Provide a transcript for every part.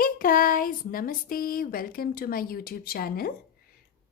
हे guys, नमस्ते। Welcome to my YouTube channel.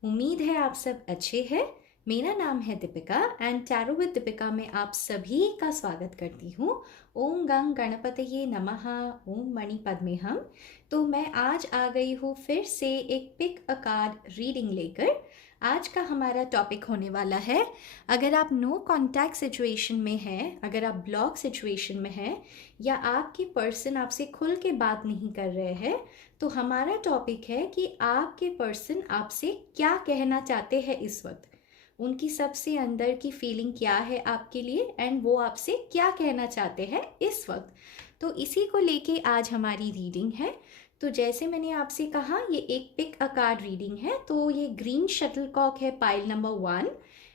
उम्मीद है आप सब अच्छे हैं। मेरा नाम है Deepika and tarot with Deepika में आप सभी का स्वागत करती हूँ। ओम गंग गणपतये नमः, ओम मणि पद्मेहम। तो मैं आज आ गई हूँ फिर से एक पिक अ कार्ड रीडिंग लेकर। आज का हमारा टॉपिक होने वाला है, अगर आप नो कॉन्टैक्ट सिचुएशन में हैं, अगर आप ब्लॉक सिचुएशन में हैं या आपकी पर्सन आपसे खुल के बात नहीं कर रहे हैं, तो हमारा टॉपिक है कि आपके पर्सन आपसे क्या कहना चाहते हैं इस वक्त। उनकी सबसे अंदर की फीलिंग क्या है आपके लिए एंड वो आपसे क्या कहना चाहते हैं इस वक्त। तो इसी को लेके आज हमारी रीडिंग है। तो जैसे मैंने आपसे कहा, ये एक पिक अ कार्ड रीडिंग है। तो ये ग्रीन शटलकॉक है पाइल नंबर 1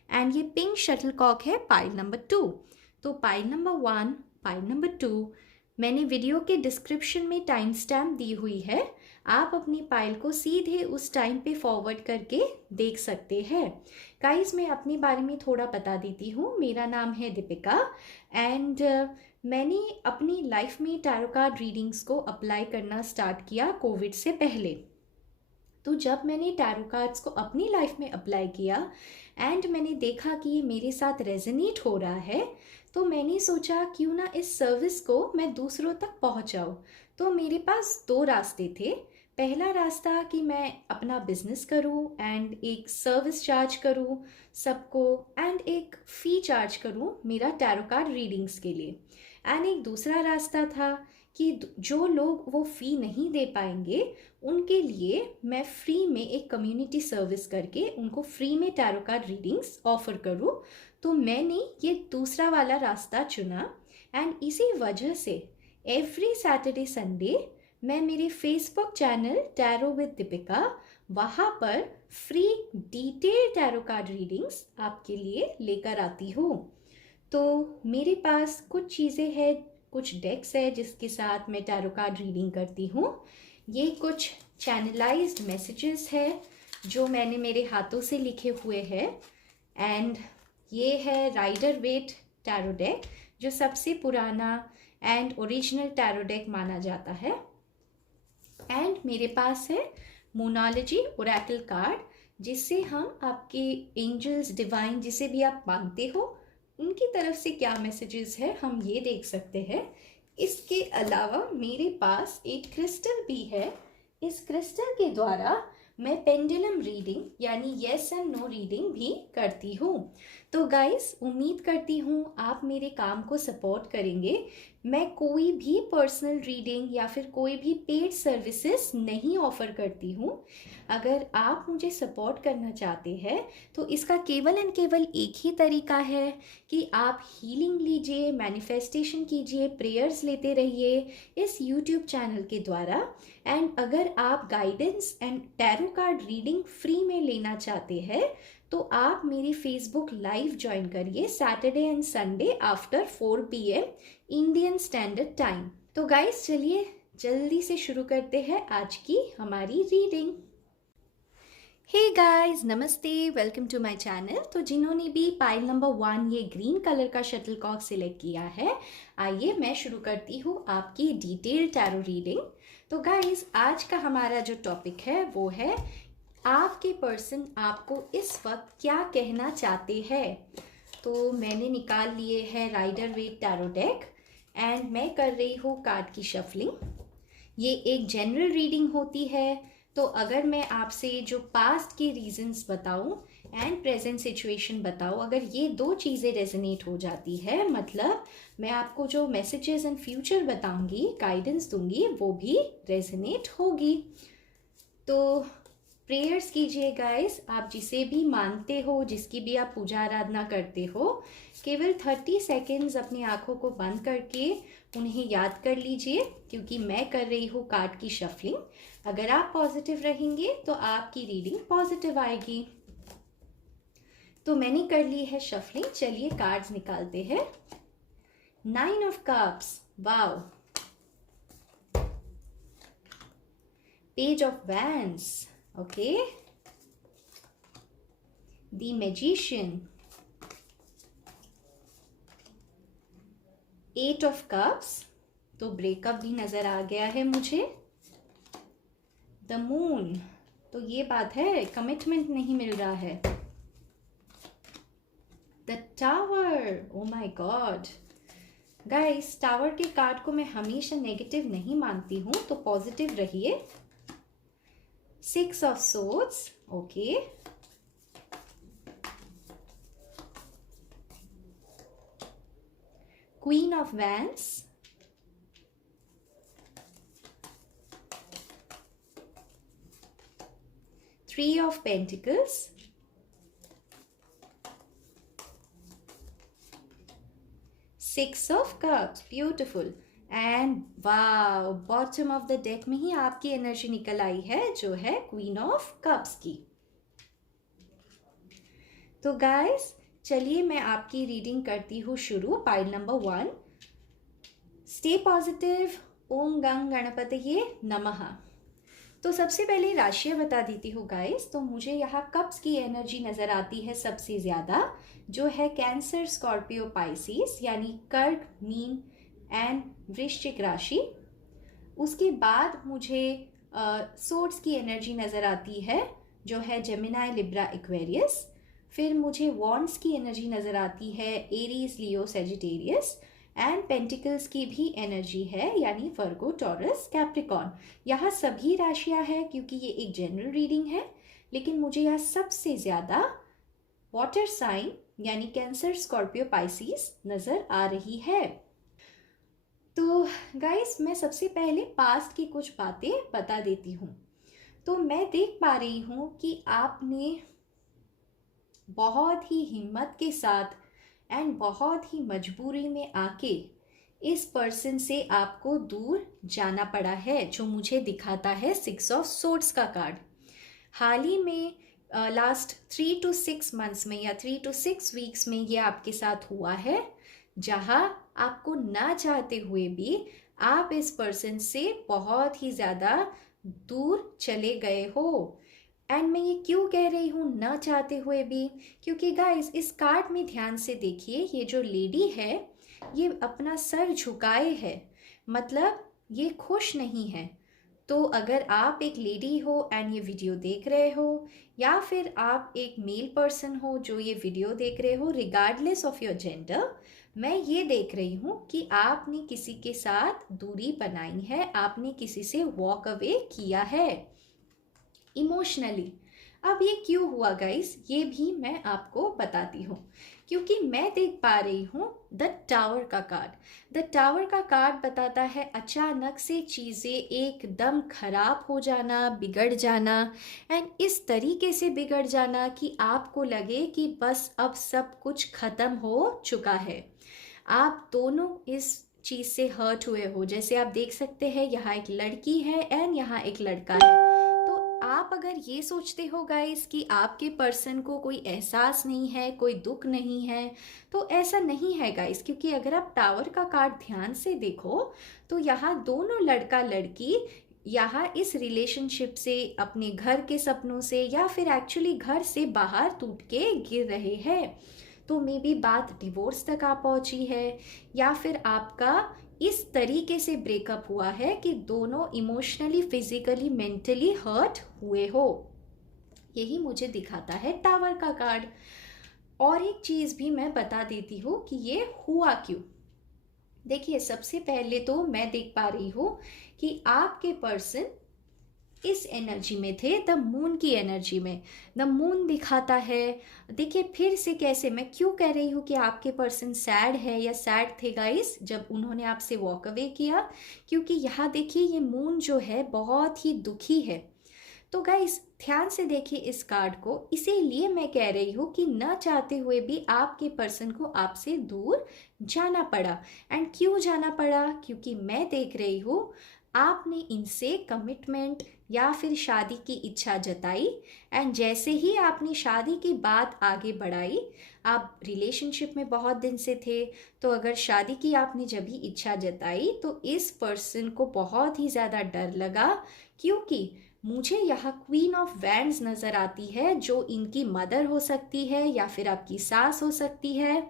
एंड ये पिंक शटलकॉक है पाइल नंबर 2। तो पाइल नंबर 1, पाइल नंबर 2 मैंने वीडियो के डिस्क्रिप्शन में टाइम स्टैम्प दी हुई है। आप अपनी पाइल को सीधे उस टाइम पे फॉरवर्ड करके देख सकते हैं। गाइस, मैं अपने बारे में थोड़ा बता देती हूँ। मेरा नाम है दीपिका एंड मैंने अपनी लाइफ में टैरो कार्ड रीडिंग्स को अप्लाई करना स्टार्ट किया कोविड से पहले। तो जब मैंने टैरो कार्ड्स को अपनी लाइफ में अप्लाई किया एंड मैंने देखा कि ये मेरे साथ रेजोनेट हो रहा है, तो मैंने सोचा क्यों ना इस सर्विस को मैं दूसरों तक पहुंचाऊं। तो मेरे पास दो रास्ते थे। पहला रास्ता कि मैं अपना बिजनेस करूं एंड एक सर्विस चार्ज करूं सबको एंड एक फ़ी चार्ज करूं मेरा टैरो कार्ड रीडिंग्स के लिए। एंड एक दूसरा रास्ता था कि जो लोग वो फ़ी नहीं दे पाएंगे उनके लिए मैं फ्री में एक कम्युनिटी सर्विस करके उनको फ्री में टैरो कार्ड रीडिंग्स ऑफर करूं। तो मैंने ये दूसरा वाला रास्ता चुना एंड इसी वजह से एवरी सैटरडे संडे मैं मेरे Facebook channel tarot with Deepika, वहाँ पर free detail tarot card readings आपके लिए लेकर आती हूँ। तो मेरे पास कुछ चीज़ें हैं, कुछ डेक्स है जिसके साथ मैं टैरो कार्ड रीडिंग करती हूँ। ये कुछ चैनलाइज्ड मैसेजेस है जो मैंने मेरे हाथों से लिखे हुए हैं एंड ये है राइडर वेट टैरो डेक, जो सबसे पुराना एंड ओरिजिनल टैरो डेक माना जाता है। एंड मेरे पास है मोनोलॉजी ओरेकल कार्ड, जिससे हम आपके एंजल्स, डिवाइन, जिसे भी आप मानते हो, उनकी तरफ से क्या मैसेजेस है हम ये देख सकते हैं। इसके अलावा मेरे पास एक क्रिस्टल भी है। इस क्रिस्टल के द्वारा मैं पेंडुलम रीडिंग यानी यस एंड नो रीडिंग भी करती हूँ। तो गाइस, उम्मीद करती हूँ आप मेरे काम को सपोर्ट करेंगे। मैं कोई भी पर्सनल रीडिंग या फिर कोई भी पेड सर्विसेज नहीं ऑफर करती हूँ। अगर आप मुझे सपोर्ट करना चाहते हैं तो इसका केवल एंड केवल एक ही तरीका है कि आप हीलिंग लीजिए, मैनिफेस्टेशन कीजिए, प्रेयर्स लेते रहिए इस यूट्यूब चैनल के द्वारा। एंड अगर आप guidance and tarot card reading free में लेना चाहते हैं तो आप मेरी फेसबुक लाइव ज्वाइन करिए Saturday and Sunday after 4 PM Indian standard time. तो गाइस, चलिए जल्दी से शुरू करते हैं आज की हमारी रीडिंग। हे गाइस, नमस्ते, वेलकम टू माय चैनल। तो जिन्होंने भी पाइल नंबर 1 ये ग्रीन कलर का शटलकॉक सिलेक्ट किया है, आइए मैं शुरू करती हूँ आपकी डिटेल टैरो रीडिंग। तो गाइस, आज का हमारा जो टॉपिक है वो है आपके पर्सन आपको इस वक्त क्या कहना चाहते हैं। तो मैंने निकाल लिए हैं Rider Waite tarot deck and मैं कर रही हूँ कार्ड की शफलिंग। ये एक जनरल रीडिंग होती है। तो अगर मैं आपसे जो पास्ट के रीजंस बताऊं एंड प्रेजेंट सिचुएशन बताऊं, अगर ये दो चीज़ें रेजोनेट हो जाती है, मतलब मैं आपको जो मैसेजेस एंड फ्यूचर बताऊंगी, गाइडेंस दूंगी, वो भी रेजोनेट होगी। तो प्रेयर्स कीजिए गाइस, आप जिसे भी मानते हो, जिसकी भी आप पूजा आराधना करते हो, केवल 30 सेकेंड्स अपनी आंखों को बंद करके उन्हें याद कर लीजिए, क्योंकि मैं कर रही हूँ कार्ड की शफलिंग। अगर आप पॉजिटिव रहेंगे तो आपकी रीडिंग पॉजिटिव आएगी। तो मैंने कर ली है शफलिंग, चलिए कार्ड्स निकालते हैं। 9 of cups, wow. Page of wands, okay. The Magician, 8 of Cups, तो ब्रेकअप भी नजर आ गया है मुझे। द मून, तो ये बात है, कमिटमेंट नहीं मिल रहा है। The tower, oh my God guys, tower के कार्ड को मैं हमेशा नेगेटिव नहीं मानती हूँ, तो पॉजिटिव रहिए। 6 of swords, okay. Queen of wands, Three of Pentacles, Six of Cups, beautiful, and wow, bottom of the deck में ही आपकी एनर्जी निकल आई है, जो है Queen of Cups की। तो गाइस चलिए मैं आपकी रीडिंग करती हूँ शुरू। पाइल नंबर 1, स्टे पॉजिटिव, ओम गंग गणपतये नमः। तो सबसे पहले राशियां बता देती हूँ गाइस। तो मुझे यहाँ कप्स की एनर्जी नजर आती है सबसे ज्यादा, जो है कैंसर, स्कॉर्पियो, पाइसिस, यानी कर्क, मीन एंड वृश्चिक राशि। उसके बाद मुझे सोर्ड्स की एनर्जी नजर आती है, जो है जेमिनाई, लिब्रा, एक्वेरियस। फिर मुझे वॉन्ड्स की एनर्जी नजर आती है, Aries, Leo, Sagittarius. And pentacles की भी एनर्जी है, यानी वर्गो, टॉरस, कैप्रिकॉर्न। यहाँ सभी राशियां हैं क्योंकि ये एक जनरल रीडिंग है, लेकिन मुझे यहाँ सबसे ज़्यादा वाटर साइन यानी कैंसर, स्कॉर्पियो, पाइसिस नज़र आ रही है। तो गाइस मैं सबसे पहले पास्ट की कुछ बातें बता देती हूँ। तो मैं देख पा रही हूँ कि आपने बहुत ही हिम्मत के साथ एंड बहुत ही मजबूरी में आके इस पर्सन से आपको दूर जाना पड़ा है, जो मुझे दिखाता है 6 ऑफ सोर्ड्स का कार्ड। हाल ही में लास्ट 3 to 6 मंथ्स में या 3 to 6 वीक्स में ये आपके साथ हुआ है, जहां आपको ना चाहते हुए भी आप इस पर्सन से बहुत ही ज़्यादा दूर चले गए हो। एंड मैं ये क्यों कह रही हूँ ना चाहते हुए भी, क्योंकि गाइस इस कार्ड में ध्यान से देखिए, ये जो लेडी है ये अपना सर झुकाए है, मतलब ये खुश नहीं है। तो अगर आप एक लेडी हो एंड ये वीडियो देख रहे हो, या फिर आप एक मेल पर्सन हो जो ये वीडियो देख रहे हो, रिगार्डलेस ऑफ योर जेंडर, मैं ये देख रही हूँ कि आपने किसी के साथ दूरी बनाई है, आपने किसी से वॉक अवे किया है इमोशनली। अब ये क्यों हुआ गाइस, ये भी मैं आपको बताती हूँ, क्योंकि मैं देख पा रही हूँ द टावर का कार्ड। द टावर का कार्ड बताता है अचानक से चीज़ें एकदम खराब हो जाना, बिगड़ जाना, एंड इस तरीके से बिगड़ जाना कि आपको लगे कि बस अब सब कुछ खत्म हो चुका है। आप दोनों इस चीज़ से हर्ट हुए हो। जैसे आप देख सकते हैं यहाँ एक लड़की है एंड यहाँ एक लड़का है। आप अगर ये सोचते हो गाइस कि आपके पर्सन को कोई एहसास नहीं है, कोई दुख नहीं है, तो ऐसा नहीं है गाइस, क्योंकि अगर आप टावर का कार्ड ध्यान से देखो तो यहाँ दोनों लड़का लड़की यहाँ इस रिलेशनशिप से, अपने घर के सपनों से, या फिर एक्चुअली घर से बाहर टूट के गिर रहे हैं। तो मे बी बात डिवोर्स तक आ पहुंची है, या फिर आपका इस तरीके से ब्रेकअप हुआ है कि दोनों इमोशनली, फिजिकली, मेंटली हर्ट हुए हो। यही मुझे दिखाता है टावर का कार्ड। और एक चीज भी मैं बता देती हूँ कि ये हुआ क्यों। देखिए सबसे पहले तो मैं देख पा रही हूँ कि आपके पर्सन इस एनर्जी में थे, द मून की एनर्जी में। द मून दिखाता है, देखिए फिर से कैसे, मैं क्यों कह रही हूँ कि आपके पर्सन सैड है या सैड थे गाइस जब उन्होंने आपसे वॉक अवे किया, क्योंकि यहाँ देखिए ये मून जो है बहुत ही दुखी है। तो गाइस ध्यान से देखिए इस कार्ड को, इसीलिए मैं कह रही हूँ कि न चाहते हुए भी आपके पर्सन को आपसे दूर जाना पड़ा। एंड क्यों जाना पड़ा, क्योंकि मैं देख रही हूँ आपने इनसे कमिटमेंट या फिर शादी की इच्छा जताई, एंड जैसे ही आपने शादी की बात आगे बढ़ाई, आप रिलेशनशिप में बहुत दिन से थे, तो अगर शादी की आपने जब भी इच्छा जताई तो इस पर्सन को बहुत ही ज़्यादा डर लगा, क्योंकि मुझे यहाँ क्वीन ऑफ वैंड्स नज़र आती है, जो इनकी मदर हो सकती है या फिर आपकी सास हो सकती है,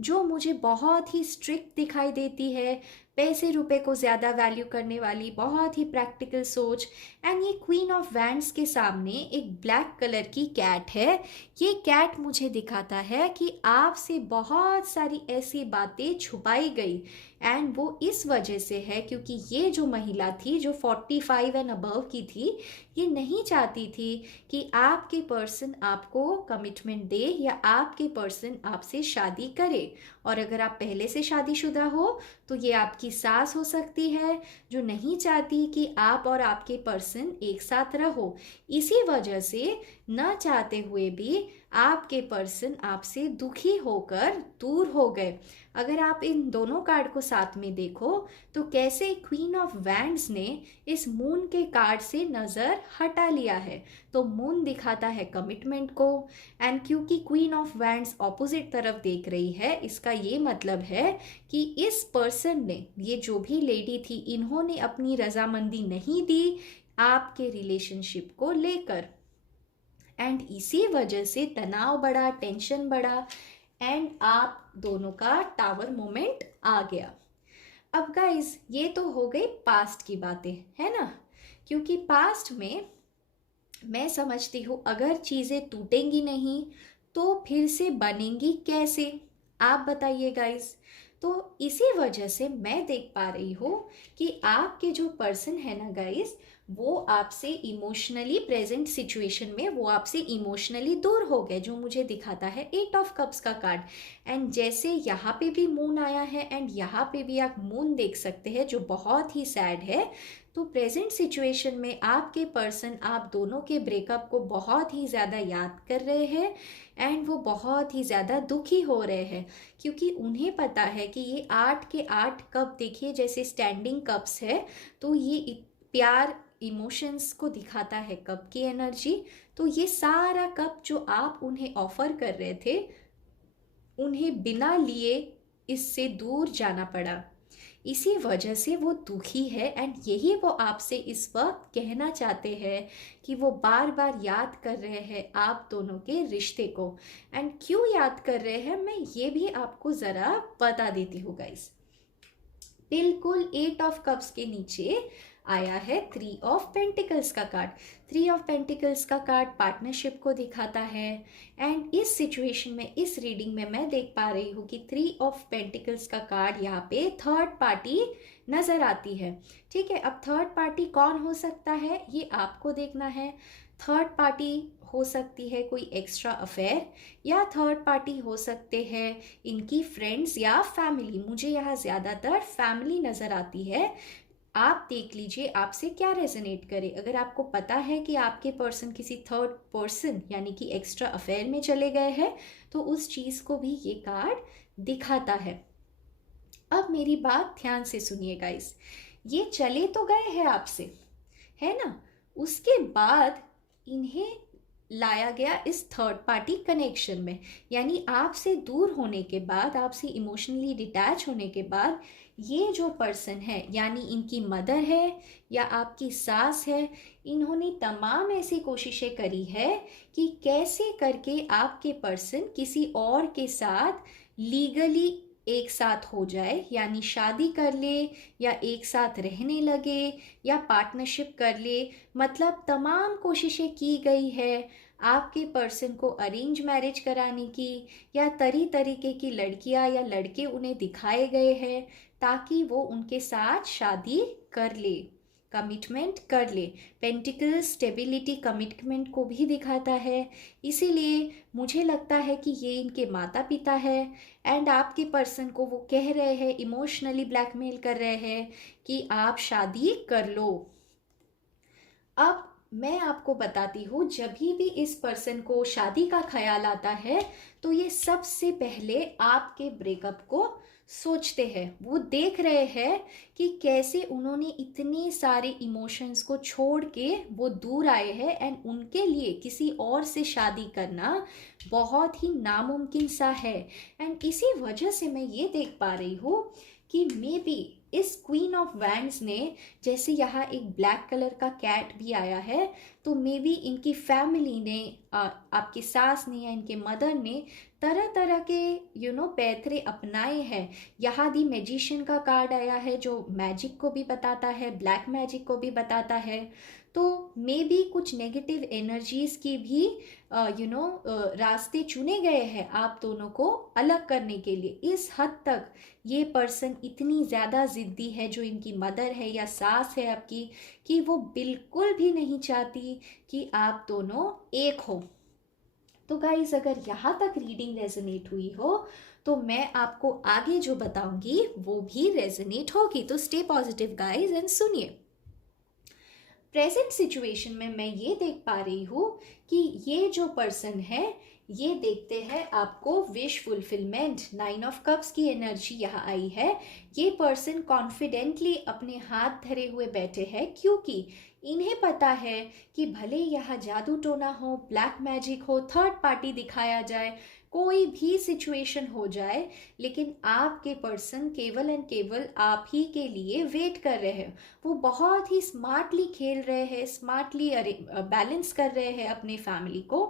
जो मुझे बहुत ही स्ट्रिक्ट दिखाई देती है, पैसे रुपए को ज़्यादा वैल्यू करने वाली बहुत ही प्रैक्टिकल सोच। एंड ये क्वीन ऑफ वैंड्स के सामने एक ब्लैक कलर की कैट है। ये कैट मुझे दिखाता है कि आपसे बहुत सारी ऐसी बातें छुपाई गई, एंड वो इस वजह से है क्योंकि ये जो महिला थी जो 45 एंड अबव की थी, ये नहीं चाहती थी कि आपके पर्सन आपको कमिटमेंट दे या आपके पर्सन आपसे शादी करे। और अगर आप पहले से शादीशुदा हो तो ये आपकी सास हो सकती है जो नहीं चाहती कि आप और आपके पर्सन एक साथ रहो। इसी वजह से न चाहते हुए भी आपके पर्सन आपसे दुखी होकर दूर हो गए। अगर आप इन दोनों कार्ड को साथ में देखो तो कैसे क्वीन ऑफ वैंड्स ने इस मून के कार्ड से नज़र हटा लिया है। तो मून दिखाता है कमिटमेंट को, एंड क्योंकि क्वीन ऑफ वैंड्स ऑपोजिट तरफ देख रही है, इसका ये मतलब है कि इस पर्सन ने, ये जो भी लेडी थी, इन्होंने अपनी रजामंदी नहीं दी आपके रिलेशनशिप को लेकर, एंड इसी वजह से तनाव बढ़ा, टेंशन बढ़ा, एंड आप दोनों का टावर मोमेंट आ गया। अब गाइस ये तो हो गई पास्ट की बातें, है ना, क्योंकि पास्ट में मैं समझती हूँ अगर चीज़ें टूटेंगी नहीं तो फिर से बनेंगी कैसे, आप बताइए गाइस। तो इसी वजह से मैं देख पा रही हूँ कि आपके जो पर्सन है ना गाइस, वो आपसे इमोशनली प्रेजेंट सिचुएशन में वो आपसे इमोशनली दूर हो गए, जो मुझे दिखाता है 8 ऑफ कप्स का कार्ड। एंड जैसे यहाँ पे भी मून आया है एंड यहाँ पे भी आप मून देख सकते हैं जो बहुत ही सैड है। तो प्रेजेंट सिचुएशन में आपके पर्सन आप दोनों के ब्रेकअप को बहुत ही ज़्यादा याद कर रहे हैं, एंड वो बहुत ही ज़्यादा दुखी हो रहे हैं क्योंकि उन्हें पता है कि ये 8 के 8 कप देखिए जैसे स्टैंडिंग कप्स है, तो ये प्यार इमोशंस को दिखाता है कप की एनर्जी। तो ये सारा कप जो आप उन्हें ऑफर कर रहे थे, उन्हें बिना लिए इससे दूर जाना पड़ा, इसी वजह से वो दुखी है। एंड यही वो आपसे इस वक्त कहना चाहते हैं कि वो बार बार याद कर रहे हैं आप दोनों के रिश्ते को। एंड क्यों याद कर रहे हैं मैं ये भी आपको ज़रा बता देती हूँ गाइस। बिल्कुल 8 ऑफ कप्स के नीचे आया है 3 ऑफ पेंटिकल्स का कार्ड। 3 ऑफ पेंटिकल्स का कार्ड पार्टनरशिप को दिखाता है, एंड इस सिचुएशन में, इस रीडिंग में मैं देख पा रही हूँ कि 3 ऑफ पेंटिकल्स का कार्ड यहाँ पे थर्ड पार्टी नज़र आती है। ठीक है, अब थर्ड पार्टी कौन हो सकता है ये आपको देखना है। थर्ड पार्टी हो सकती है कोई एक्स्ट्रा अफेयर, या थर्ड पार्टी हो सकते हैं इनकी फ्रेंड्स या फैमिली। मुझे यहाँ ज़्यादातर फैमिली नज़र आती है। आप देख लीजिए आपसे क्या रेजोनेट करे। अगर आपको पता है कि आपके पर्सन किसी थर्ड पर्सन यानी कि एक्स्ट्रा अफेयर में चले गए हैं तो उस चीज़ को भी ये कार्ड दिखाता है। अब मेरी बात ध्यान से सुनिए गाइस, ये चले तो गए हैं आपसे, है ना, उसके बाद इन्हें लाया गया इस थर्ड पार्टी कनेक्शन में, यानी आपसे दूर होने के बाद, आपसे इमोशनली डिटैच होने के बाद, ये जो पर्सन है यानी इनकी मदर है या आपकी सास है, इन्होंने तमाम ऐसी कोशिशें करी है कि कैसे करके आपके पर्सन किसी और के साथ लीगली एक साथ हो जाए, यानी शादी कर ले या एक साथ रहने लगे या पार्टनरशिप कर ले। मतलब तमाम कोशिशें की गई है आपके पर्सन को अरेंज मैरिज कराने की, या तरीके की लड़कियां या लड़के उन्हें दिखाए गए हैं ताकि वो उनके साथ शादी कर ले, कमिटमेंट कर ले। पेंटिकल स्टेबिलिटी कमिटमेंट को भी दिखाता है, इसीलिए मुझे लगता है कि ये इनके माता पिता है, एंड आपके पर्सन को वो कह रहे हैं, इमोशनली ब्लैकमेल कर रहे हैं कि आप शादी कर लो। अब मैं आपको बताती हूँ, जब भी इस पर्सन को शादी का ख्याल आता है तो ये सबसे पहले आपके ब्रेकअप को सोचते हैं। वो देख रहे हैं कि कैसे उन्होंने इतने सारे इमोशंस को छोड़ के वो दूर आए हैं, एंड उनके लिए किसी और से शादी करना बहुत ही नामुमकिन सा है। एंड इसी वजह से मैं ये देख पा रही हूँ कि मे बी इस क्वीन ऑफ वैंड्स ने, जैसे यहाँ एक ब्लैक कलर का कैट भी आया है, तो मे बी इनकी फैमिली ने, आपकी सास ने या इनके मदर ने तरह तरह के पैतरे अपनाए हैं। यहाँ दी मैजिशियन का कार्ड आया है जो मैजिक को भी बताता है, ब्लैक मैजिक को भी बताता है। तो मे बी कुछ नेगेटिव एनर्जीज की भी रास्ते चुने गए हैं आप दोनों को अलग करने के लिए। इस हद तक ये पर्सन इतनी ज़्यादा ज़िद्दी है, जो इनकी मदर है या सास है आपकी, कि वो बिल्कुल भी नहीं चाहती कि आप दोनों एक हो। तो गाइज, अगर यहाँ तक रीडिंग रेजोनेट हुई हो तो मैं आपको आगे जो बताऊंगी वो भी रेजोनेट होगी। तो स्टे पॉजिटिव गाइज एंड सुनिए। प्रेजेंट सिचुएशन में मैं ये देख पा रही हूँ कि ये जो पर्सन है, ये देखते हैं आपको विश फुलफिलमेंट। 9 ऑफ कप्स की एनर्जी यहाँ आई है। ये पर्सन कॉन्फिडेंटली अपने हाथ धरे हुए बैठे हैं, क्योंकि इन्हें पता है कि भले यहाँ जादू टोना हो, ब्लैक मैजिक हो, थर्ड पार्टी दिखाया जाए, कोई भी सिचुएशन हो जाए, लेकिन आपके पर्सन केवल एंड केवल आप ही के लिए वेट कर रहे हैं। वो बहुत ही स्मार्टली खेल रहे हैं, स्मार्टली बैलेंस कर रहे हैं अपने फैमिली को,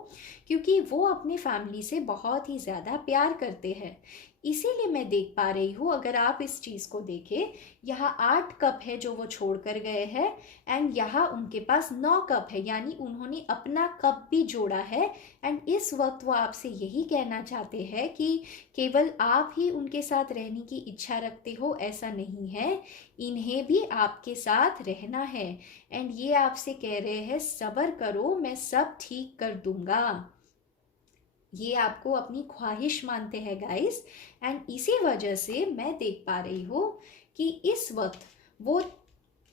क्योंकि वो अपने फैमिली से बहुत ही ज़्यादा प्यार करते हैं। इसीलिए मैं देख पा रही हूँ, अगर आप इस चीज़ को देखें, यहाँ 8 कप है जो वो छोड़ कर गए हैं, एंड यहाँ उनके पास 9 कप है, यानी उन्होंने अपना कप भी जोड़ा है। एंड इस वक्त वो आपसे यही कहना चाहते हैं कि केवल आप ही उनके साथ रहने की इच्छा रखते हो, ऐसा नहीं है, इन्हें भी आपके साथ रहना है। एंड ये आपसे कह रहे हैं सब्र करो, मैं सब ठीक कर दूंगा। ये आपको अपनी ख्वाहिश मानते हैं गाइस। एंड इसी वजह से मैं देख पा रही हूँ कि इस वक्त वो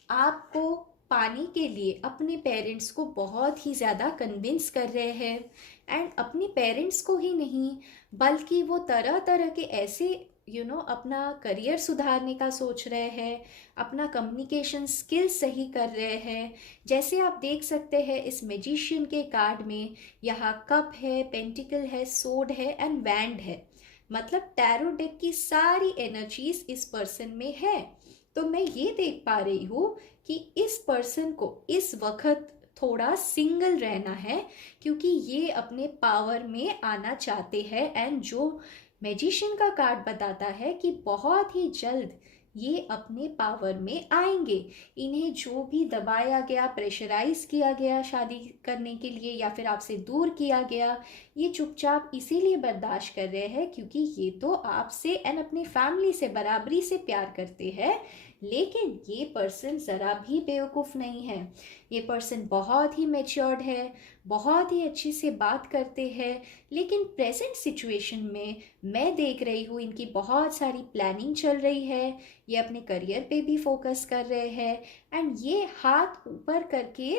आपको पाने के लिए अपने पेरेंट्स को बहुत ही ज़्यादा कन्विंस कर रहे हैं। एंड अपने पेरेंट्स को ही नहीं, बल्कि वो तरह तरह के ऐसे अपना करियर सुधारने का सोच रहे हैं, अपना कम्युनिकेशन स्किल सही कर रहे हैं। जैसे आप देख सकते हैं इस मैजिशियन के कार्ड में, यहाँ कप है, पेंटिकल है, सोड है एंड वैंड है। मतलब टैरो डेक की सारी एनर्जीज इस पर्सन में है। तो मैं ये देख पा रही हूँ कि इस पर्सन को इस वक्त थोड़ा सिंगल रहना है, क्योंकि ये अपने पावर में आना चाहते हैं। एंड जो मैजिशियन का कार्ड बताता है कि बहुत ही जल्द ये अपने पावर में आएंगे। इन्हें जो भी दबाया गया, प्रेशराइज किया गया शादी करने के लिए, या फिर आपसे दूर किया गया, ये चुपचाप इसीलिए बर्दाश्त कर रहे हैं क्योंकि ये तो आपसे एंड अपनी फैमिली से बराबरी से प्यार करते हैं। लेकिन ये पर्सन ज़रा भी बेवकूफ़ नहीं है। ये पर्सन बहुत ही मैच्योर्ड है, बहुत ही अच्छे से बात करते हैं। लेकिन प्रेजेंट सिचुएशन में मैं देख रही हूँ इनकी बहुत सारी प्लानिंग चल रही है। ये अपने करियर पे भी फोकस कर रहे हैं। एंड ये हाथ ऊपर करके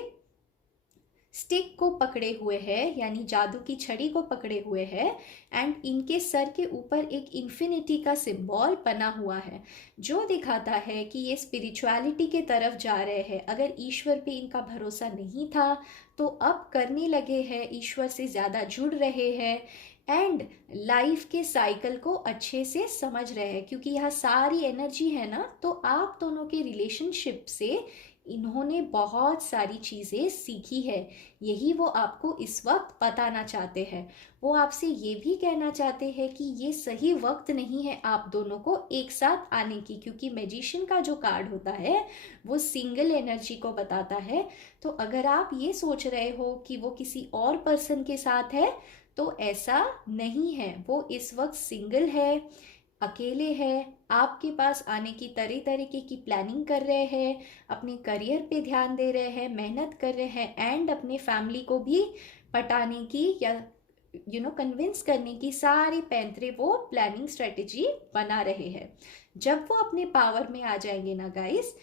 स्टिक को पकड़े हुए हैं, यानी जादू की छड़ी को पकड़े हुए हैं। एंड इनके सर के ऊपर एक इन्फिनिटी का सिंबल बना हुआ है, जो दिखाता है कि ये स्पिरिचुअलिटी के तरफ जा रहे हैं। अगर ईश्वर पे इनका भरोसा नहीं था तो अब करने लगे हैं, ईश्वर से ज़्यादा जुड़ रहे हैं एंड लाइफ के साइकिल को अच्छे से समझ रहे हैं। क्योंकि यहाँ सारी एनर्जी है ना, तो आप दोनों के रिलेशनशिप से इन्होंने बहुत सारी चीज़ें सीखी है। यही वो आपको इस वक्त बताना चाहते हैं। वो आपसे ये भी कहना चाहते हैं कि ये सही वक्त नहीं है आप दोनों को एक साथ आने की, क्योंकि मैजिशियन का जो कार्ड होता है वो सिंगल एनर्जी को बताता है। तो अगर आप ये सोच रहे हो कि वो किसी और पर्सन के साथ है, तो ऐसा नहीं है। वो इस वक्त सिंगल है, अकेले है, आपके पास आने की तरह तरीके की प्लानिंग कर रहे हैं, अपने करियर पे ध्यान दे रहे हैं, मेहनत कर रहे हैं एंड अपने फैमिली को भी पटाने की या कन्विंस करने की सारी पैंतरे वो प्लानिंग स्ट्रेटेजी बना रहे हैं। जब वो अपने पावर में आ जाएंगे ना गाइस,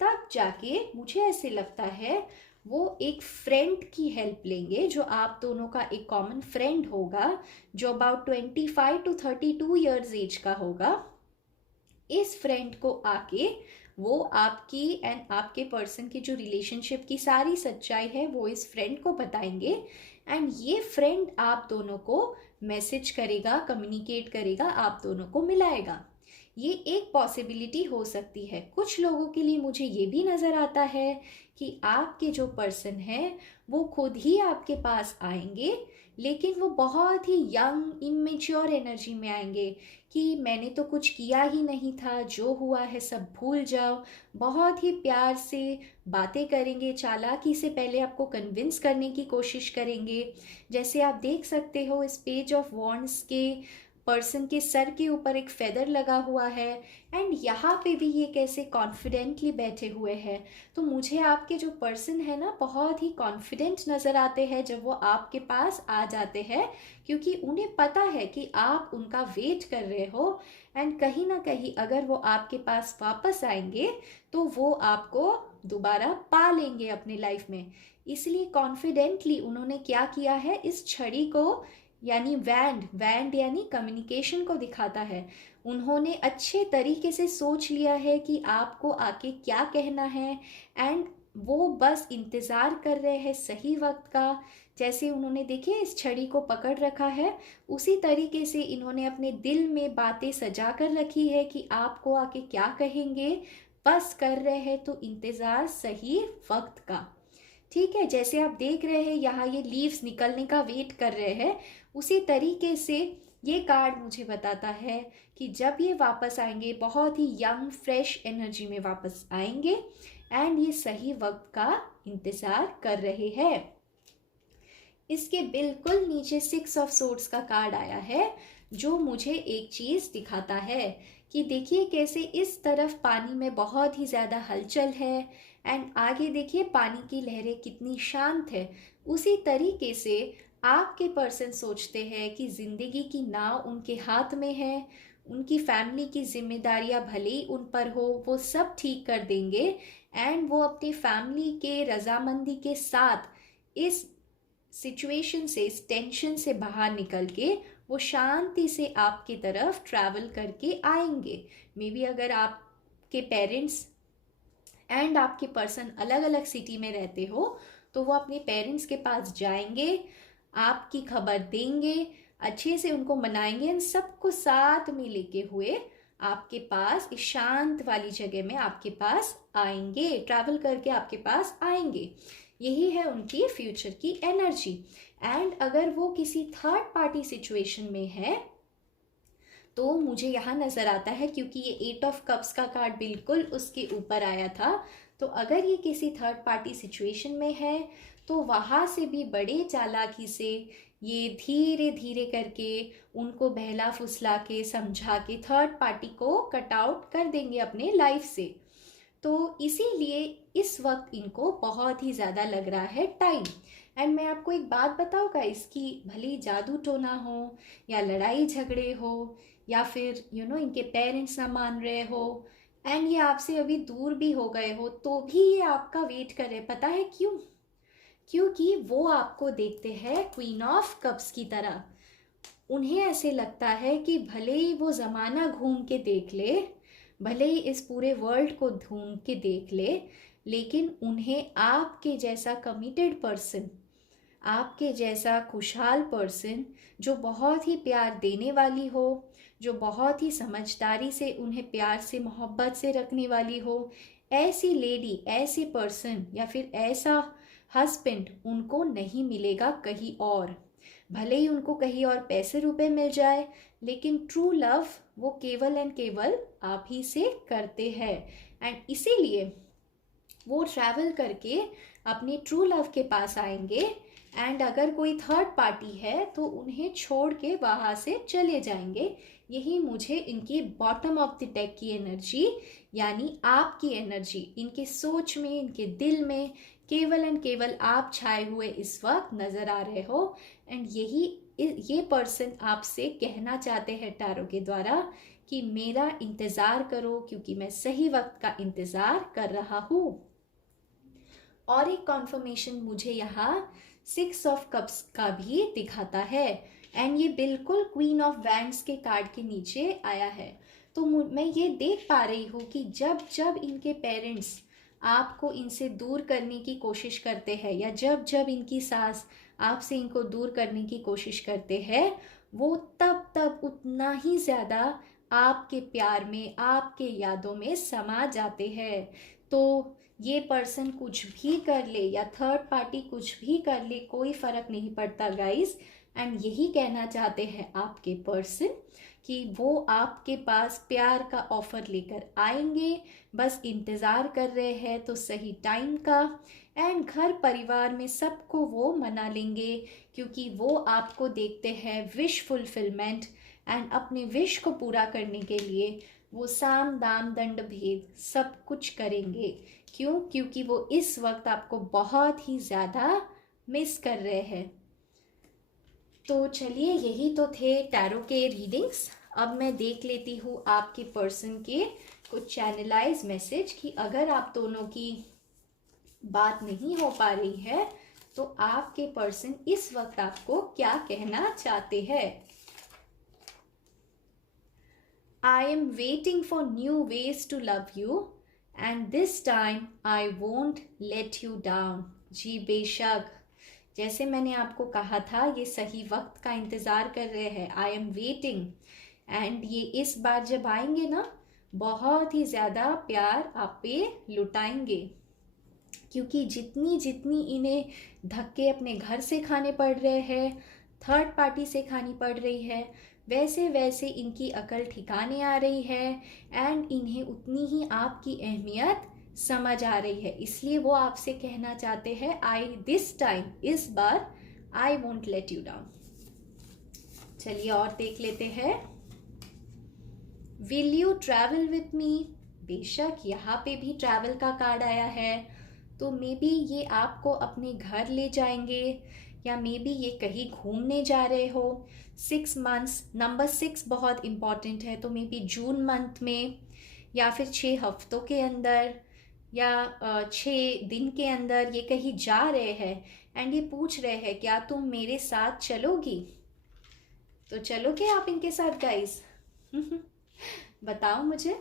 तब जाके मुझे ऐसे लगता है वो एक फ्रेंड की हेल्प लेंगे, जो आप दोनों का एक कॉमन फ्रेंड होगा, जो अबाउट 25 to 32 ईयर्स एज का होगा। इस फ्रेंड को आके वो आपकी एंड आपके पर्सन की जो रिलेशनशिप की सारी सच्चाई है वो इस फ्रेंड को बताएंगे। एंड ये फ्रेंड आप दोनों को मैसेज करेगा, कम्युनिकेट करेगा, आप दोनों को मिलाएगा। ये एक पॉसिबिलिटी हो सकती है। कुछ लोगों के लिए मुझे ये भी नज़र आता है कि आपके जो पर्सन है वो खुद ही आपके पास आएंगे, लेकिन वो बहुत ही यंग इमेच्योर एनर्जी में आएंगे कि मैंने तो कुछ किया ही नहीं था, जो हुआ है सब भूल जाओ। बहुत ही प्यार से बातें करेंगे, चालाकी से पहले आपको कन्विंस करने की कोशिश करेंगे। जैसे आप देख सकते हो इस पेज ऑफ वॉन्ड्स के पर्सन के सर के ऊपर एक फेदर लगा हुआ है, एंड यहाँ पे भी ये कैसे कॉन्फिडेंटली बैठे हुए हैं। तो मुझे आपके जो पर्सन है ना बहुत ही कॉन्फिडेंट नज़र आते हैं जब वो आपके पास आ जाते हैं, क्योंकि उन्हें पता है कि आप उनका वेट कर रहे हो, एंड कहीं ना कहीं अगर वो आपके पास वापस आएंगे तो वो आपको दोबारा पा लेंगे अपनी लाइफ में। इसलिए कॉन्फिडेंटली उन्होंने क्या किया है, इस छड़ी को यानी वैंड वैंड यानी कम्युनिकेशन को दिखाता है। उन्होंने अच्छे तरीके से सोच लिया है कि आपको आके क्या कहना है, एंड वो बस इंतज़ार कर रहे हैं सही वक्त का। जैसे उन्होंने देखिए इस छड़ी को पकड़ रखा है, उसी तरीके से इन्होंने अपने दिल में बातें सजा कर रखी है कि आपको आके क्या कहेंगे, बस कर रहे हैं तो इंतज़ार सही वक्त का। ठीक है, जैसे आप देख रहे हैं यहाँ ये लीव्स निकलने का वेट कर रहे हैं, उसी तरीके से ये कार्ड मुझे बताता है कि जब ये वापस आएंगे बहुत ही यंग फ्रेश एनर्जी में वापस आएंगे, एंड ये सही वक्त का इंतज़ार कर रहे हैं। इसके बिल्कुल नीचे 6 ऑफ सोर्ड्स का कार्ड आया है, जो मुझे एक चीज़ दिखाता है कि देखिए कैसे इस तरफ पानी में बहुत ही ज़्यादा हलचल है, एंड आगे देखिए पानी की लहरें कितनी शांत है। उसी तरीके से आपके पर्सन सोचते हैं कि ज़िंदगी की नाव उनके हाथ में है, उनकी फैमिली की जिम्मेदारियां भले ही उन पर हो वो सब ठीक कर देंगे, एंड वो अपनी फैमिली के रजामंदी के साथ इस सिचुएशन से, इस टेंशन से बाहर निकल के वो शांति से आपकी तरफ ट्रैवल करके आएंगे। मे बी अगर आपके पेरेंट्स एंड आपके पर्सन अलग अलग सिटी में रहते हो तो वो अपने पेरेंट्स के पास जाएंगे, आपकी खबर देंगे, अच्छे से उनको मनाएंगे, एंड सबको साथ में लेके हुए आपके पास इस शांत वाली जगह में आपके पास आएंगे, ट्रैवल करके आपके पास आएंगे। यही है उनकी फ्यूचर की एनर्जी। एंड अगर वो किसी थर्ड पार्टी सिचुएशन में है तो मुझे यहाँ नज़र आता है, क्योंकि ये 8 ऑफ कप्स का कार्ड बिल्कुल उसके ऊपर आया था, तो अगर ये किसी थर्ड पार्टी सिचुएशन में है तो वहाँ से भी बड़े चालाकी से ये धीरे धीरे करके उनको बहला फुसला के समझा के थर्ड पार्टी को कट आउट कर देंगे अपने लाइफ से। तो इसीलिए इस वक्त इनको बहुत ही ज़्यादा लग रहा है टाइम। एंड मैं आपको एक बात बताऊँ गाइस, कि भले जादू टोना हो या लड़ाई झगड़े हो या फिर इनके पेरेंट्स ना मान रहे हो एंड ये आपसे अभी दूर भी हो गए हो, तो भी ये आपका वेट कर रहे। पता है क्यों? क्योंकि वो आपको देखते हैं क्वीन ऑफ कप्स की तरह। उन्हें ऐसे लगता है कि भले ही वो ज़माना घूम के देख ले, भले ही इस पूरे वर्ल्ड को ढूंढ के देख ले, लेकिन उन्हें आपके जैसा कमिटेड पर्सन, आपके जैसा खुशहाल पर्सन जो बहुत ही प्यार देने वाली हो, जो बहुत ही समझदारी से उन्हें प्यार से मोहब्बत से रखने वाली हो, ऐसी लेडी, ऐसी पर्सन या फिर ऐसा हस्बैंड उनको नहीं मिलेगा कहीं और। भले ही उनको कहीं और पैसे रुपए मिल जाए, लेकिन ट्रू लव वो केवल एंड केवल आप ही से करते हैं। एंड इसीलिए वो ट्रैवल करके अपने ट्रू लव के पास आएंगे, एंड अगर कोई थर्ड पार्टी है तो उन्हें छोड़ के वहाँ से चले जाएंगे। यही मुझे इनकी बॉटम ऑफ द डेक की एनर्जी यानी आपकी एनर्जी, इनके सोच में, इनके दिल में केवल एंड केवल आप छाए हुए इस वक्त नज़र आ रहे हो। एंड ये पर्सन आपसे कहना चाहते हैं टैरो के द्वारा कि मेरा इंतज़ार करो, क्योंकि मैं सही वक्त का इंतज़ार कर रहा हूँ। और एक कॉन्फर्मेशन मुझे यहाँ 6 ऑफ कप्स का भी दिखाता है, एंड ये बिल्कुल क्वीन ऑफ वैंड्स के कार्ड के नीचे आया है। तो मैं ये देख पा रही हूँ कि जब जब इनके पेरेंट्स आपको इनसे दूर करने की कोशिश करते हैं, या जब जब इनकी सास आपसे इनको दूर करने की कोशिश करते हैं, वो तब तब उतना ही ज़्यादा आपके प्यार में, आपके यादों में समा जाते हैं। तो ये पर्सन कुछ भी कर ले या थर्ड पार्टी कुछ भी कर ले, कोई फर्क नहीं पड़ता गाइस। एंड यही कहना चाहते हैं आपके पर्सन कि वो आपके पास प्यार का ऑफर लेकर आएंगे, बस इंतज़ार कर रहे हैं तो सही टाइम का। एंड घर परिवार में सबको वो मना लेंगे, क्योंकि वो आपको देखते हैं विश फुलफिलमेंट। एंड अपने विश को पूरा करने के लिए वो साम दाम दंड भेद सब कुछ करेंगे। क्यों? क्योंकि वो इस वक्त आपको बहुत ही ज़्यादा मिस कर रहे हैं। तो चलिए, यही तो थे टैरो के रीडिंग्स। अब मैं देख लेती हूँ आपके पर्सन के कुछ चैनलाइज मैसेज कि अगर आप दोनों की बात नहीं हो पा रही है तो आपके पर्सन इस वक्त आपको क्या कहना चाहते हैं। I am waiting for new ways to love you and this time I won't let you down। जी बेशक, जैसे मैंने आपको कहा था, ये सही वक्त का इंतज़ार कर रहे हैं। I am waiting. एंड ये इस बार जब आएंगे ना, बहुत ही ज़्यादा प्यार आप पे लुटाएंगे, क्योंकि जितनी जितनी इन्हें धक्के अपने घर से खाने पड़ रहे हैं, थर्ड पार्टी से खानी पड़ रही है, वैसे वैसे इनकी अकल ठिकाने आ रही है। एंड इन्हें उतनी ही आपकी अहमियत समझ आ रही है। इसलिए वो आपसे कहना चाहते हैं, दिस टाइम, इस बार I won't let you down. चलिए और देख लेते हैं। Will you travel with me? बेशक, यहाँ पे भी ट्रैवल का कार्ड आया है। तो मे बी ये आपको अपने घर ले जाएंगे, या मे बी ये कहीं घूमने जा रहे हो। 6 मंथ्स, नंबर 6 बहुत इम्पॉर्टेंट है। तो मे बी जून मंथ में, या फिर 6 हफ्तों के अंदर, या 6 दिन के अंदर ये कहीं जा रहे हैं। एंड ये पूछ रहे हैं, क्या तुम मेरे साथ चलोगी? तो चलोगे आप इनके साथ गाइस? बताओ मुझे।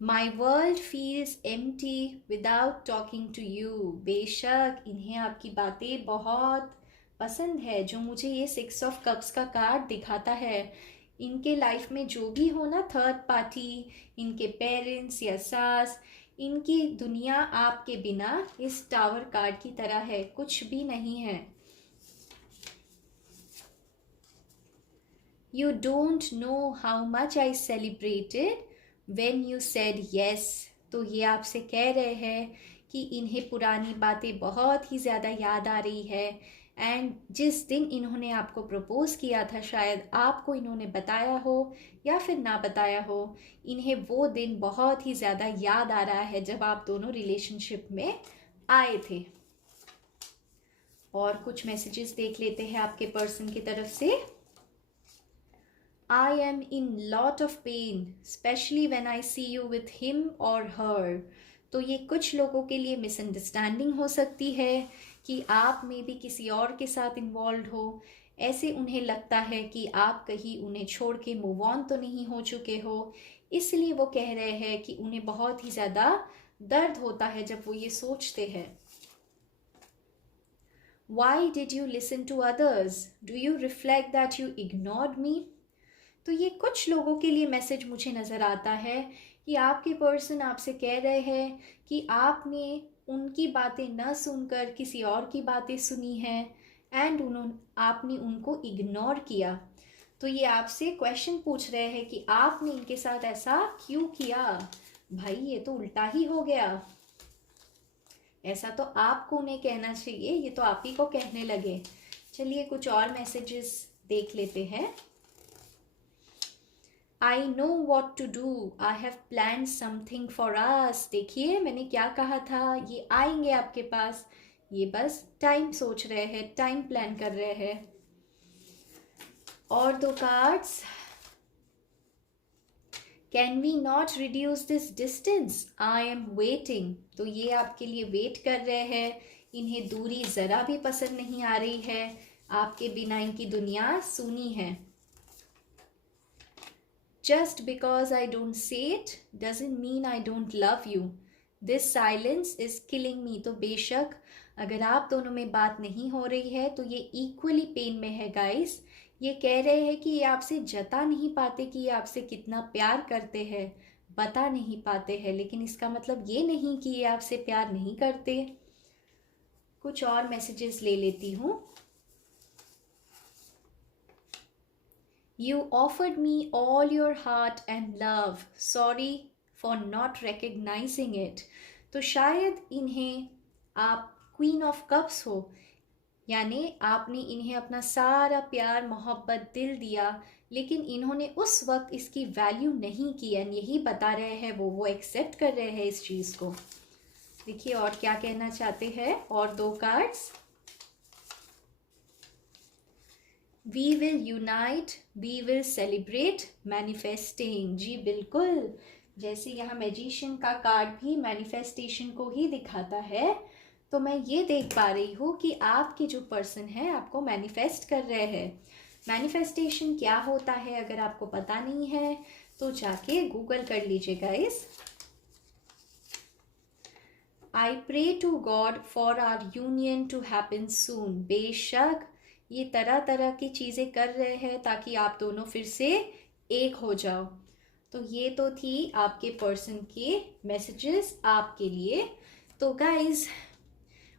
My world feels empty without talking to you। बेशक, इन्हें आपकी बातें बहुत पसंद है, जो मुझे ये 6 ऑफ कप्स का कार्ड दिखाता है। इनके लाइफ में जो भी हो ना, थर्ड पार्टी, इनके पेरेंट्स या सास, इनकी दुनिया आपके बिना इस टावर कार्ड की तरह है, कुछ भी नहीं है। You don't know how much I celebrated when you said yes। तो ये आपसे कह रहे हैं कि इन्हें पुरानी बातें बहुत ही ज़्यादा याद आ रही है। एंड जिस दिन इन्होंने आपको प्रपोज किया था, शायद आपको इन्होंने बताया हो या फिर ना बताया हो, इन्हें वो दिन बहुत ही ज़्यादा याद आ रहा है जब आप दोनों रिलेशनशिप में आए थे। और कुछ मैसेजेस देख लेते हैं आपके पर्सन की तरफ से। I am in lot of pain, especially when I see you with him or her। तो ये कुछ लोगों के लिए मिसअंडरस्टैंडिंग हो सकती है कि आप में भी किसी और के साथ इन्वॉल्व हो। ऐसे उन्हें लगता है कि आप कहीं उन्हें छोड़ के मूव ऑन तो नहीं हो चुके हो। इसलिए वो कह रहे हैं कि उन्हें बहुत ही ज़्यादा दर्द होता है जब वो ये सोचते हैं। Why did you listen to others? Do you reflect that you ignored me? तो ये कुछ लोगों के लिए मैसेज मुझे नज़र आता है कि आपके पर्सन आपसे कह रहे हैं कि आपने उनकी बातें न सुनकर किसी और की बातें सुनी हैं, एंड आपने उनको इग्नोर किया। तो ये आपसे क्वेश्चन पूछ रहे हैं कि आपने इनके साथ ऐसा क्यों किया? भाई, ये तो उल्टा ही हो गया। ऐसा तो आपको उन्हें कहना चाहिए, ये तो आप ही को कहने लगे। चलिए कुछ और मैसेजेस देख लेते हैं। I know what to do, I have planned something for us। देखिए, मैंने क्या कहा था, ये आएंगे आपके पास। ये बस टाइम सोच रहे हैं, टाइम प्लान कर रहे हैं। और 2 cards. Can we not reduce this distance? I am waiting। तो ये आपके लिए वेट कर रहे हैं। इन्हें दूरी ज़रा भी पसंद नहीं आ रही है। आपके बिना इनकी दुनिया सूनी है। Just because I don't say it doesn't mean I don't love you। This silence is killing me। तो बेशक अगर आप दोनों में बात नहीं हो रही है तो ये इक्वली पेन में है गाइस। ये कह रहे हैं कि ये आपसे जता नहीं पाते कि ये आपसे कितना प्यार करते हैं, बता नहीं पाते हैं, लेकिन इसका मतलब ये नहीं कि ये आपसे प्यार नहीं करते। कुछ और मैसेजेस ले लेती हूँ। You offered me all your heart and love. Sorry for not recognizing it. तो शायद इन्हें आप क्वीन ऑफ कप्स हो, यानी आपने इन्हें अपना सारा प्यार मोहब्बत दिल दिया, लेकिन इन्होंने उस वक्त इसकी वैल्यू नहीं की। एंड यही बता रहे हैं वो एक्सेप्ट कर रहे हैं इस चीज़ को। देखिए और क्या कहना चाहते हैं। और 2 cards. We will unite, we will celebrate, manifesting। जी बिल्कुल, जैसे यहाँ मैजिशियन का कार्ड भी मैनिफेस्टेशन को ही दिखाता है, तो मैं ये देख पा रही हूँ कि आपके जो पर्सन है आपको मैनिफेस्ट कर रहे हैं। मैनिफेस्टेशन क्या होता है अगर आपको पता नहीं है तो जाके गूगल कर लीजिए guys. I pray to God for our union to happen soon। बेशक ये तरह तरह की चीज़ें कर रहे हैं ताकि आप दोनों फिर से एक हो जाओ। तो ये तो थी आपके पर्सन के मैसेजेस आपके लिए। तो गाइज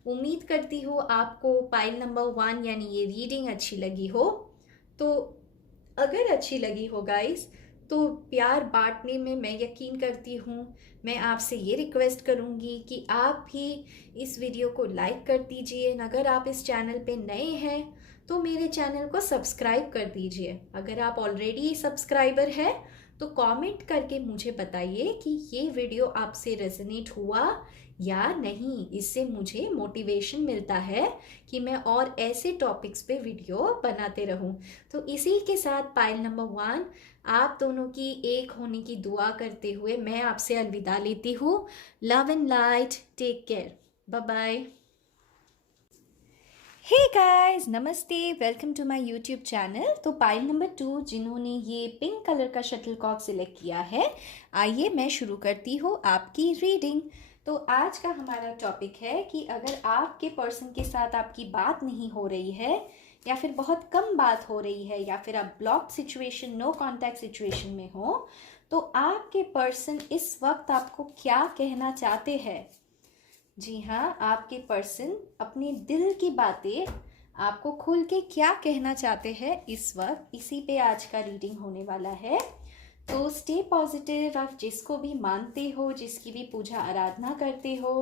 उम्मीद करती हूँ आपको पाइल नंबर 1 यानी ये रीडिंग अच्छी लगी हो। तो अगर अच्छी लगी हो गाइज तो प्यार बांटने में मैं यकीन करती हूँ। मैं आपसे ये रिक्वेस्ट करूँगी कि आप भी इस वीडियो को लाइक कर दीजिए। अगर आप इस चैनल पे नए हैं तो मेरे चैनल को सब्सक्राइब कर दीजिए। अगर आप ऑलरेडी सब्सक्राइबर है तो कमेंट करके मुझे बताइए कि ये वीडियो आपसे रेजोनेट हुआ या नहीं। इससे मुझे मोटिवेशन मिलता है कि मैं और ऐसे टॉपिक्स पे वीडियो बनाते रहूं। तो इसी के साथ पाइल नंबर 1 आप दोनों की एक होने की दुआ करते हुए मैं आपसे अलविदा लेती हूँ। Love and light, take care, bye bye. Hey guys, नमस्ते, welcome to my YouTube channel. तो पाइल नंबर 2 जिन्होंने ये पिंक कलर का शटलकॉक सिलेक्ट किया है, आइए मैं शुरू करती हूँ आपकी रीडिंग। तो आज का हमारा टॉपिक है कि अगर आपके पर्सन के साथ आपकी बात नहीं हो रही है या फिर बहुत कम बात हो रही है या फिर आप block situation, no contact situation में हो, तो आपके पर्सन इस वक्त आपको क्या कहना चाहते हैं। जी हाँ, आपके पर्सन अपने दिल की बातें आपको खुल के क्या कहना चाहते हैं इस वक्त, इसी पे आज का रीडिंग होने वाला है। तो स्टे पॉजिटिव। आप जिसको भी मानते हो, जिसकी भी पूजा आराधना करते हो,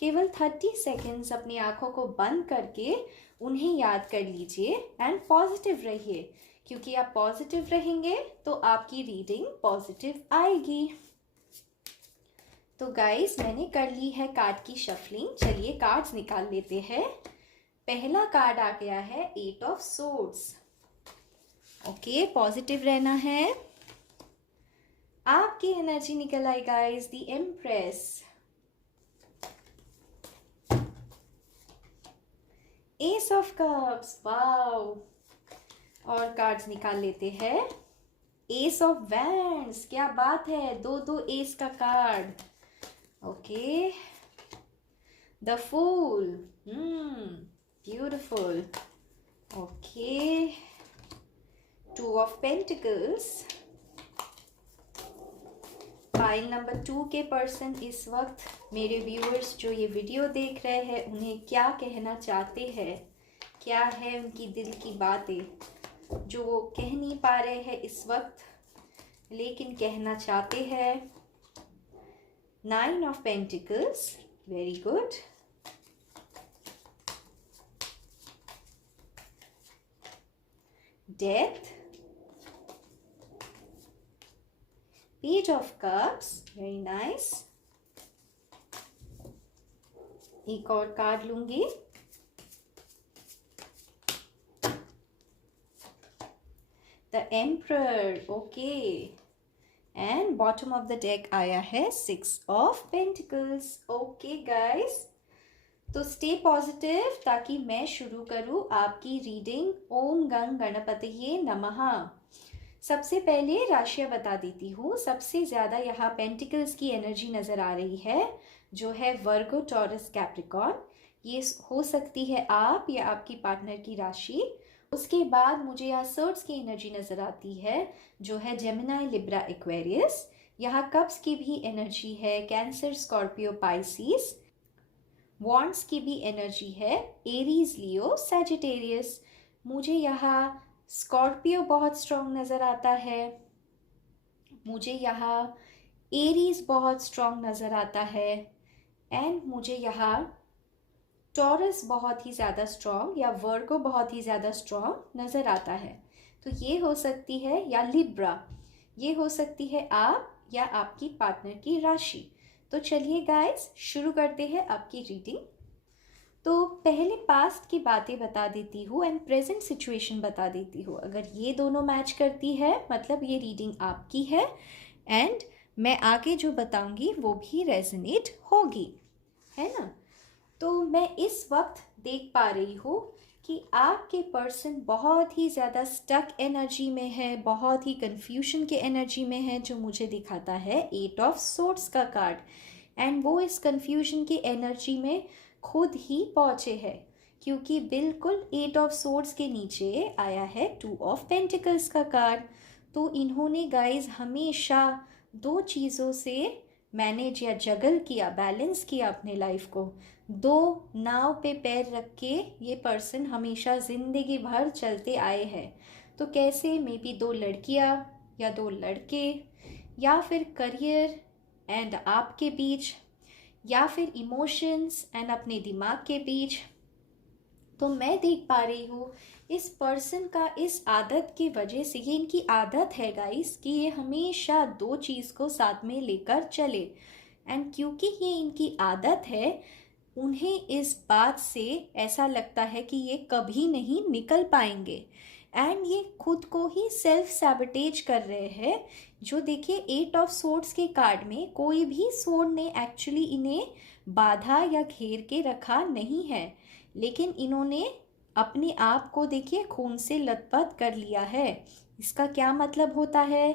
केवल 30 सेकेंड्स अपनी आंखों को बंद करके उन्हें याद कर लीजिए एंड पॉजिटिव रहिए, क्योंकि आप पॉजिटिव रहेंगे तो आपकी रीडिंग पॉजिटिव आएगी। तो गाइस मैंने कर ली है कार्ड की शफलिंग। चलिए कार्ड्स निकाल लेते हैं। पहला कार्ड आ गया है 8 ऑफ सोर्ड्स। ओके, पॉजिटिव रहना है। आपकी एनर्जी निकल आई guys, the empress, ace of cups, wow. और कार्ड्स निकाल लेते हैं। एस ऑफ वैंड्स, क्या बात है, 2 एस का card. Okay, the Fool, beautiful. Okay, 2 of Pentacles. Pile number 2 के पर्सन इस वक्त मेरे व्यूअर्स जो ये वीडियो देख रहे हैं उन्हें क्या कहना चाहते हैं, क्या है उनकी दिल की बातें जो वो कह नहीं पा रहे हैं इस वक्त लेकिन कहना चाहते हैं। 9 of Pentacles, very good. Death, Page of Cups, very nice. एक और कार्ड लूंगी। The Emperor, okay. And bottom of the deck आया है 6 ऑफ पेंटिकल्स। ओके गाइस, तो स्टे पॉजिटिव ताकि मैं शुरू करूँ आपकी रीडिंग। ओम गंग गणपतये नमः। सबसे पहले राशियां बता देती हूँ। सबसे ज़्यादा यहाँ पेंटिकल्स की एनर्जी नज़र आ रही है जो है वर्गो, टॉरस, कैप्रिकॉर्न। ये हो सकती है आप या आपकी पार्टनर की राशि। उसके बाद मुझे यहाँ सर्ड्स की एनर्जी नज़र आती है जो है जेमिनाई, लिब्रा, एक्वेरियस। यहाँ कप्स की भी एनर्जी है, कैंसर, स्कॉर्पियो, पाइसिस। वॉन्ड्स की भी एनर्जी है, एरीज, लियो, सैजिटेरियस। मुझे यहाँ स्कॉर्पियो बहुत स्ट्रॉन्ग नज़र आता है, मुझे यहाँ एरीज बहुत स्ट्रॉन्ग नज़र आता है, एंड मुझे यहाँ टॉरस बहुत ही ज़्यादा स्ट्रॉन्ग या वर्गो बहुत ही ज़्यादा स्ट्रॉन्ग नज़र आता है। तो ये हो सकती है, या लिब्रा, ये हो सकती है आप या आपकी पार्टनर की राशि। तो चलिए गाइस शुरू करते हैं आपकी रीडिंग। तो पहले पास्ट की बातें बता देती हूँ एंड प्रेजेंट सिचुएशन बता देती हूँ। अगर ये दोनों मैच करती है मतलब ये रीडिंग आपकी है, एंड मैं आगे जो बताऊंगी वो भी रेजोनेट होगी, है ना। तो मैं इस वक्त देख पा रही हूँ कि आपके पर्सन बहुत ही ज़्यादा स्टक एनर्जी में है, बहुत ही कंफ्यूजन के एनर्जी में है, जो मुझे दिखाता है 8 ऑफ सोर्ड्स का कार्ड। एंड वो इस कंफ्यूजन की एनर्जी में खुद ही पहुँचे हैं, क्योंकि बिल्कुल 8 ऑफ सोर्ड्स के नीचे आया है 2 ऑफ पेंटिकल्स का कार्ड। तो इन्होंने गाइज हमेशा दो चीज़ों से मैनेज या जगल किया, बैलेंस किया अपने लाइफ को। दो नाव पे पैर रख के ये पर्सन हमेशा ज़िंदगी भर चलते आए हैं। तो कैसे, मे बी दो लड़कियां या दो लड़के, या फिर करियर एंड आपके बीच, या फिर इमोशंस एंड अपने दिमाग के बीच। तो मैं देख पा रही हूँ इस पर्सन का इस आदत की वजह से, ये इनकी आदत है गाइस कि ये हमेशा दो चीज़ को साथ में लेकर चले। एंड क्योंकि ये इनकी आदत है, उन्हें इस बात से ऐसा लगता है कि ये कभी नहीं निकल पाएंगे, एंड ये खुद को ही सेल्फ सैबोटेज कर रहे हैं। जो देखिए 8 ऑफ सोर्ड्स के कार्ड में कोई भी सोर्ड ने एक्चुअली इन्हें बाधा या घेर के रखा नहीं है, लेकिन इन्होंने अपने आप को देखिए खून से लथपथ कर लिया है। इसका क्या मतलब होता है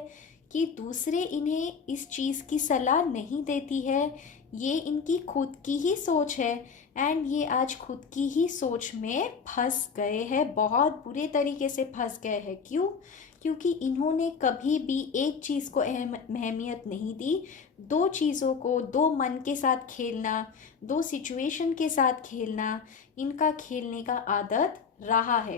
कि दूसरे इन्हें इस चीज़ की सलाह नहीं देती है, ये इनकी खुद की ही सोच है, एंड ये आज खुद की ही सोच में फंस गए हैं, बहुत बुरे तरीके से फंस गए हैं। क्यों? क्योंकि इन्होंने कभी भी एक चीज़ को अहमियत नहीं दी, दो चीज़ों को, दो मन के साथ खेलना, दो सिचुएशन के साथ खेलना, इनका खेलने का आदत रहा है।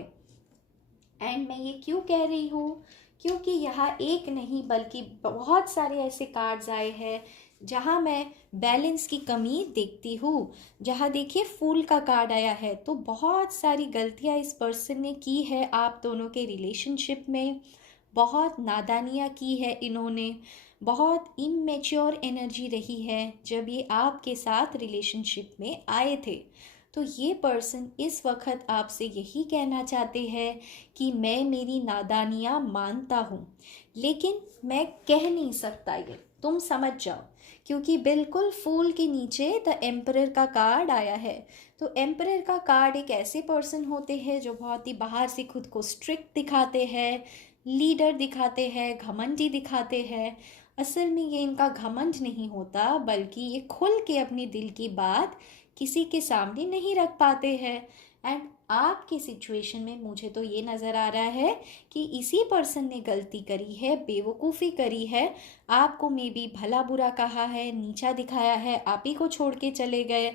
एंड मैं ये क्यों कह रही हूँ, क्योंकि यहाँ एक नहीं बल्कि बहुत सारे ऐसे कार्ड्स आए हैं जहाँ मैं बैलेंस की कमी देखती हूँ। जहाँ देखिए फूल का कार्ड आया है, तो बहुत सारी गलतियाँ इस पर्सन ने की है आप दोनों के रिलेशनशिप में, बहुत नादानियाँ की है इन्होंने, बहुत इमेच्योर एनर्जी रही है जब ये आपके साथ रिलेशनशिप में आए थे। तो ये पर्सन इस वक्त आपसे यही कहना चाहते हैं कि मैं मेरी नादानियाँ मानता हूँ, लेकिन मैं कह नहीं सकता, ये तुम समझ जाओ। क्योंकि बिल्कुल फूल के नीचे द एम्परर का कार्ड आया है। तो एम्परर का कार्ड एक ऐसे पर्सन होते हैं जो बहुत ही बाहर से खुद को स्ट्रिक्ट दिखाते हैं, लीडर दिखाते हैं, घमंडी दिखाते हैं। असल में ये इनका घमंड नहीं होता, बल्कि ये खुल के अपनी दिल की बात किसी के सामने नहीं रख पाते हैं। एंड आपकी सिचुएशन में मुझे तो ये नज़र आ रहा है कि इसी पर्सन ने गलती करी है, बेवकूफ़ी करी है, आपको मे बी भला बुरा कहा है, नीचा दिखाया है, आप ही को छोड़ के चले गए।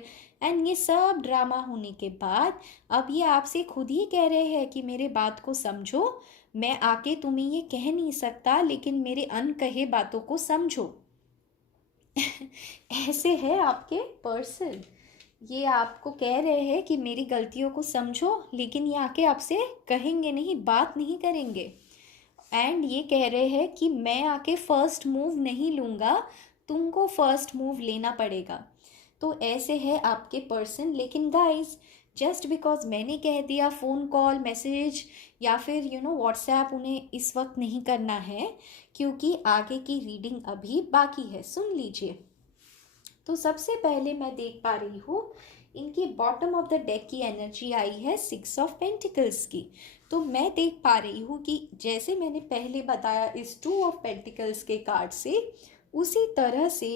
एंड ये सब ड्रामा होने के बाद अब ये आपसे खुद ही कह रहे हैं कि मेरे बात को समझो, मैं आके तुम्हें ये कह नहीं सकता, लेकिन मेरे अनकहे बातों को समझो। ऐसे है आपके पर्सन, ये आपको कह रहे हैं कि मेरी गलतियों को समझो, लेकिन ये आके आपसे कहेंगे नहीं, बात नहीं करेंगे। एंड ये कह रहे हैं कि मैं आके फर्स्ट मूव नहीं लूँगा, तुमको फर्स्ट मूव लेना पड़ेगा। तो ऐसे है आपके पर्सन। लेकिन गाइस, जस्ट बिकॉज मैंने कह दिया फ़ोन कॉल, मैसेज या फिर व्हाट्सएप उन्हें इस वक्त नहीं करना है, क्योंकि आगे की रीडिंग अभी बाकी है, सुन लीजिए। तो सबसे पहले मैं देख पा रही हूँ इनकी बॉटम ऑफ द डेक की एनर्जी आई है 6 ऑफ पेंटिकल्स की। तो मैं देख पा रही हूँ कि जैसे मैंने पहले बताया इस 2 ऑफ पेंटिकल्स के कार्ड से, उसी तरह से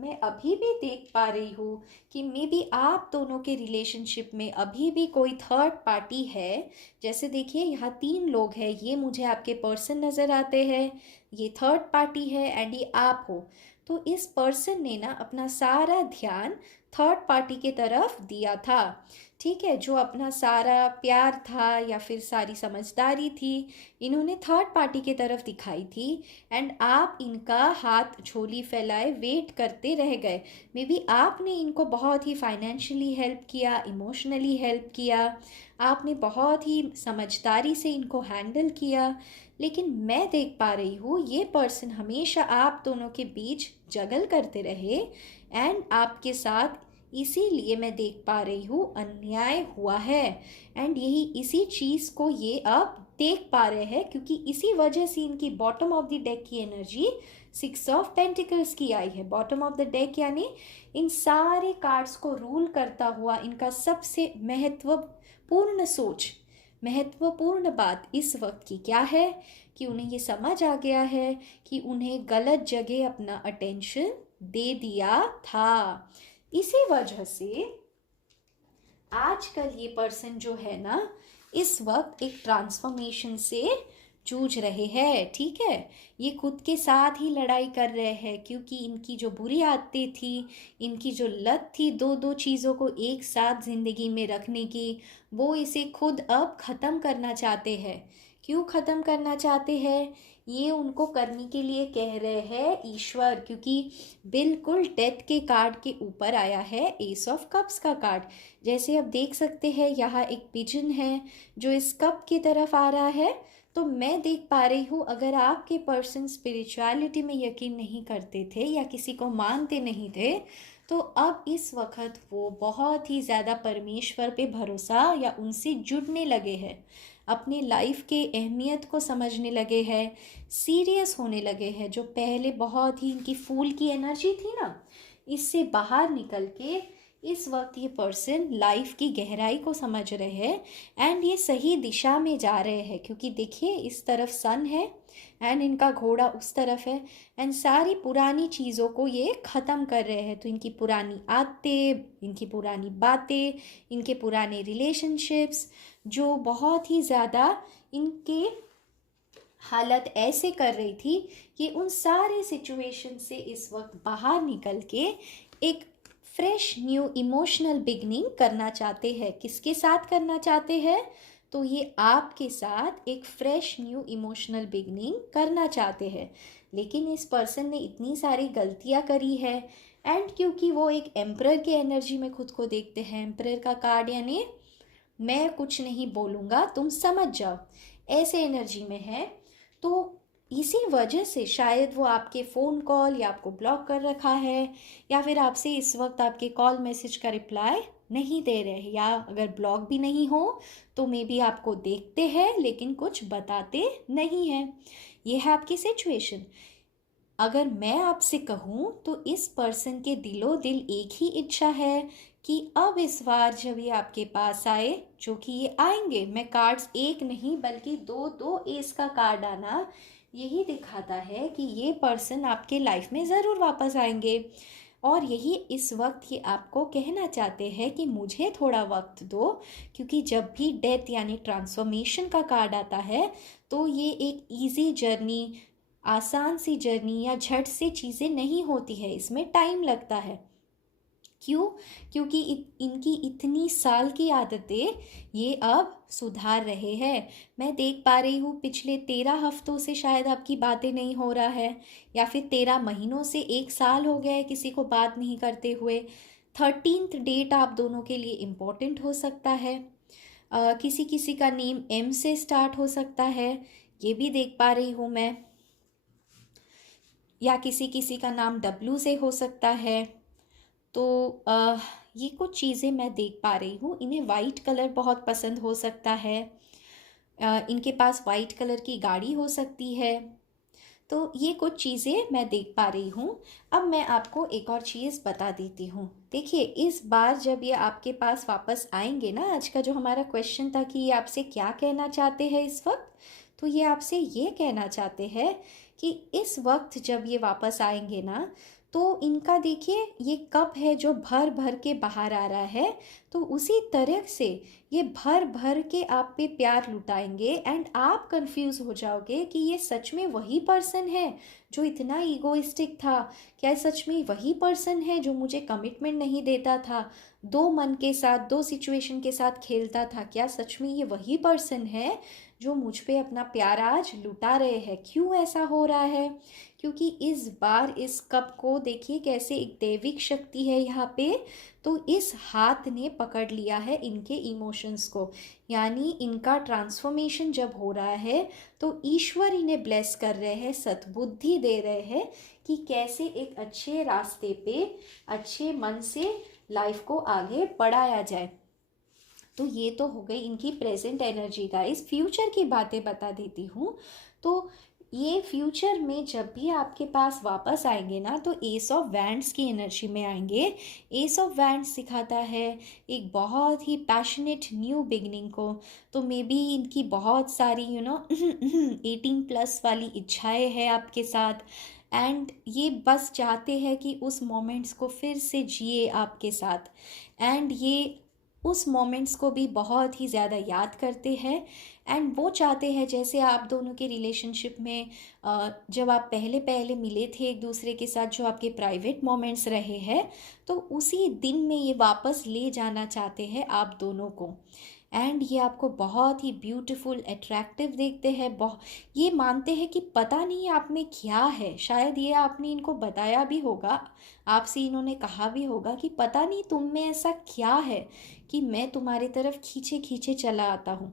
मैं अभी भी देख पा रही हूँ कि मे बी आप दोनों के रिलेशनशिप में अभी भी कोई थर्ड पार्टी है। जैसे देखिए यहाँ 3 लोग हैं, ये मुझे आपके पर्सन नज़र आते हैं, ये थर्ड पार्टी है एंड ये आप हो। तो इस पर्सन ने ना अपना सारा ध्यान थर्ड पार्टी के तरफ दिया था, ठीक है। जो अपना सारा प्यार था या फिर सारी समझदारी थी, इन्होंने थर्ड पार्टी के तरफ दिखाई थी एंड आप इनका हाथ झोली फैलाए वेट करते रह गए। मे बी आपने इनको बहुत ही फाइनेंशियली हेल्प किया, इमोशनली हेल्प किया, आपने बहुत ही समझदारी से इनको हैंडल किया, लेकिन मैं देख पा रही हूँ ये पर्सन हमेशा आप दोनों के बीच जगल करते रहे एंड आपके साथ इसीलिए मैं देख पा रही हूँ अन्याय हुआ है एंड यही इसी चीज़ को ये अब देख पा रहे हैं, क्योंकि इसी वजह से इनकी बॉटम ऑफ द डेक की एनर्जी 6 ऑफ पेंटिकल्स की आई है। बॉटम ऑफ द डेक यानी इन सारे कार्ड्स को रूल करता हुआ इनका सबसे महत्वपूर्ण सोच, महत्वपूर्ण बात इस वक्त की क्या है कि उन्हें ये समझ आ गया है कि उन्हें गलत जगह अपना अटेंशन दे दिया था। इसी वजह से आजकल ये पर्सन जो है ना इस वक्त एक ट्रांसफॉर्मेशन से जूझ रहे हैं, ठीक है। ये खुद के साथ ही लड़ाई कर रहे हैं, क्योंकि इनकी जो बुरी आदतें थी, इनकी जो लत थी दो दो चीज़ों को एक साथ ज़िंदगी में रखने की, वो इसे खुद अब ख़त्म करना चाहते हैं। क्यों ख़त्म करना चाहते हैं? ये उनको करने के लिए कह रहे हैं ईश्वर, क्योंकि बिल्कुल डेथ के कार्ड के ऊपर आया है एस ऑफ कप्स का कार्ड। जैसे आप देख सकते हैं यहाँ एक पिजन है जो इस कप की तरफ आ रहा है। तो मैं देख पा रही हूँ अगर आपके पर्सन स्पिरिचुअलिटी में यकीन नहीं करते थे या किसी को मानते नहीं थे, तो अब इस वक्त वो बहुत ही ज़्यादा परमेश्वर पे भरोसा या उनसे जुड़ने लगे हैं, अपने लाइफ के अहमियत को समझने लगे हैं, सीरियस होने लगे हैं। जो पहले बहुत ही इनकी फूल की एनर्जी थी ना, इससे बाहर निकल के इस वक्त ये पर्सन लाइफ की गहराई को समझ रहे हैं एंड ये सही दिशा में जा रहे हैं, क्योंकि देखिए इस तरफ सन है एंड इनका घोड़ा उस तरफ है एंड सारी पुरानी चीज़ों को ये ख़त्म कर रहे हैं। तो इनकी पुरानी आदतें, इनकी पुरानी बातें, इनके पुराने रिलेशनशिप्स जो बहुत ही ज़्यादा इनके हालत ऐसे कर रही थी कि उन सारे सिचुएशन से इस वक्त बाहर निकल के एक फ्रेश न्यू इमोशनल बिगनिंग करना चाहते हैं। किसके साथ करना चाहते हैं? तो ये आपके साथ एक फ्रेश न्यू इमोशनल बिगनिंग करना चाहते हैं। लेकिन इस पर्सन ने इतनी सारी गलतियां करी है एंड क्योंकि वो एक एम्परर के एनर्जी में खुद को देखते हैं, एम्परर का कार्ड यानी मैं कुछ नहीं बोलूँगा तुम समझ जाओ, ऐसे एनर्जी में है। तो इसी वजह से शायद वो आपके फ़ोन कॉल या आपको ब्लॉक कर रखा है, या फिर आपसे इस वक्त आपके कॉल मैसेज का रिप्लाई नहीं दे रहे हैं, या अगर ब्लॉक भी नहीं हो तो मे बी आपको देखते हैं लेकिन कुछ बताते नहीं हैं। ये है आपकी सिचुएशन। अगर मैं आपसे कहूँ तो इस पर्सन के दिलो दिल एक ही इच्छा है कि अब इस बार जब ये आपके पास आए, जो कि ये आएंगे, मैं कार्ड्स एक नहीं बल्कि दो दो एस का कार्ड आना यही दिखाता है कि ये पर्सन आपके लाइफ में ज़रूर वापस आएंगे। और यही इस वक्त ये आपको कहना चाहते हैं कि मुझे थोड़ा वक्त दो, क्योंकि जब भी डेथ यानी ट्रांसफॉर्मेशन का कार्ड आता है तो ये एक इजी जर्नी, आसान सी जर्नी या झट से चीज़ें नहीं होती है, इसमें टाइम लगता है। क्यों? क्योंकि इनकी इतनी साल की आदतें ये अब सुधार रहे हैं। मैं देख पा रही हूँ पिछले 13 हफ्तों से शायद आपकी बातें नहीं हो रहा है, या फिर 13 महीनों से 1 साल हो गया है किसी को बात नहीं करते हुए। 13th डेट आप दोनों के लिए इम्पोर्टेंट हो सकता है। किसी किसी का नेम एम से स्टार्ट हो सकता है, ये भी देख पा रही हूँ मैं, या किसी किसी का नाम डब्लू से हो सकता है। तो ये कुछ चीज़ें मैं देख पा रही हूँ। इन्हें वाइट कलर बहुत पसंद हो सकता है, इनके पास वाइट कलर की गाड़ी हो सकती है। तो ये कुछ चीज़ें मैं देख पा रही हूँ। अब मैं आपको एक और चीज़ बता देती हूँ। देखिए इस बार जब ये आपके पास वापस आएंगे ना, आज का जो हमारा क्वेश्चन था कि ये आपसे क्या कहना चाहते हैं इस वक्त, तो ये आपसे ये कहना चाहते हैं कि इस वक्त जब ये वापस आएंगे ना, तो इनका देखिए ये कप है जो भर भर के बाहर आ रहा है, तो उसी तरह से ये भर भर के आप पे प्यार लुटाएंगे एंड आप कंफ्यूज हो जाओगे कि ये सच में वही पर्सन है जो इतना ईगोइस्टिक था, क्या सच में वही पर्सन है जो मुझे कमिटमेंट नहीं देता था, दो मन के साथ दो सिचुएशन के साथ खेलता था, क्या सच में ये वही पर्सन है जो मुझ पे अपना प्यार आज लुटा रहे हैं। क्यों ऐसा हो रहा है? क्योंकि इस बार इस कप को देखिए कैसे एक दैविक शक्ति है यहाँ पे, तो इस हाथ ने पकड़ लिया है इनके इमोशंस को, यानी इनका ट्रांसफॉर्मेशन जब हो रहा है तो ईश्वर इन्हें ब्लेस कर रहे हैं, सद्बुद्धि दे रहे हैं कि कैसे एक अच्छे रास्ते पे अच्छे मन से लाइफ को आगे बढ़ाया जाए। तो ये तो हो गई इनकी प्रेजेंट एनर्जी। गाइस फ्यूचर की बातें बता देती हूँ। तो ये फ्यूचर में जब भी आपके पास वापस आएंगे ना तो एस ऑफ वैंड्स की एनर्जी में आएंगे। एस ऑफ वैंड्स सिखाता है एक बहुत ही पैशनेट न्यू बिगनिंग को। तो मे बी इनकी बहुत सारी 18+ वाली इच्छाएं हैं आपके साथ, एंड ये बस चाहते हैं कि उस मोमेंट्स को फिर से जिए आपके साथ, एंड ये उस मोमेंट्स को भी बहुत ही ज़्यादा याद करते हैं। एंड वो चाहते हैं जैसे आप दोनों के रिलेशनशिप में जब आप पहले पहले मिले थे एक दूसरे के साथ, जो आपके प्राइवेट मोमेंट्स रहे हैं, तो उसी दिन में ये वापस ले जाना चाहते हैं आप दोनों को। एंड ये आपको बहुत ही ब्यूटीफुल अट्रैक्टिव देखते हैं। ये मानते हैं कि पता नहीं आप में क्या है, शायद ये आपने इनको बताया भी होगा, आपसे इन्होंने कहा भी होगा कि पता नहीं तुम में ऐसा क्या है कि मैं तुम्हारी तरफ खींचे खींचे चला आता हूँ।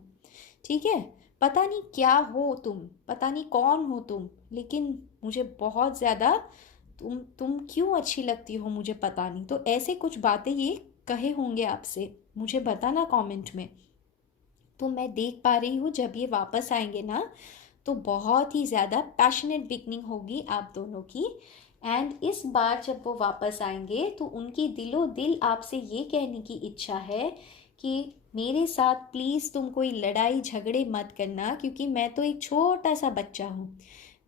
ठीक है, पता नहीं क्या हो तुम, पता नहीं कौन हो तुम, लेकिन मुझे बहुत ज़्यादा तुम क्यों अच्छी लगती हो मुझे पता नहीं। तो ऐसे कुछ बातें ये कहे होंगे आपसे, मुझे बताना कमेंट में। तो मैं देख पा रही हूँ जब ये वापस आएंगे ना तो बहुत ही ज़्यादा पैशनेट बिगनिंग होगी आप दोनों की। एंड इस बार जब वो वापस आएंगे तो उनकी दिलो दिल आपसे ये कहने की इच्छा है कि मेरे साथ प्लीज़ तुम कोई लड़ाई झगड़े मत करना, क्योंकि मैं तो एक छोटा सा बच्चा हूँ,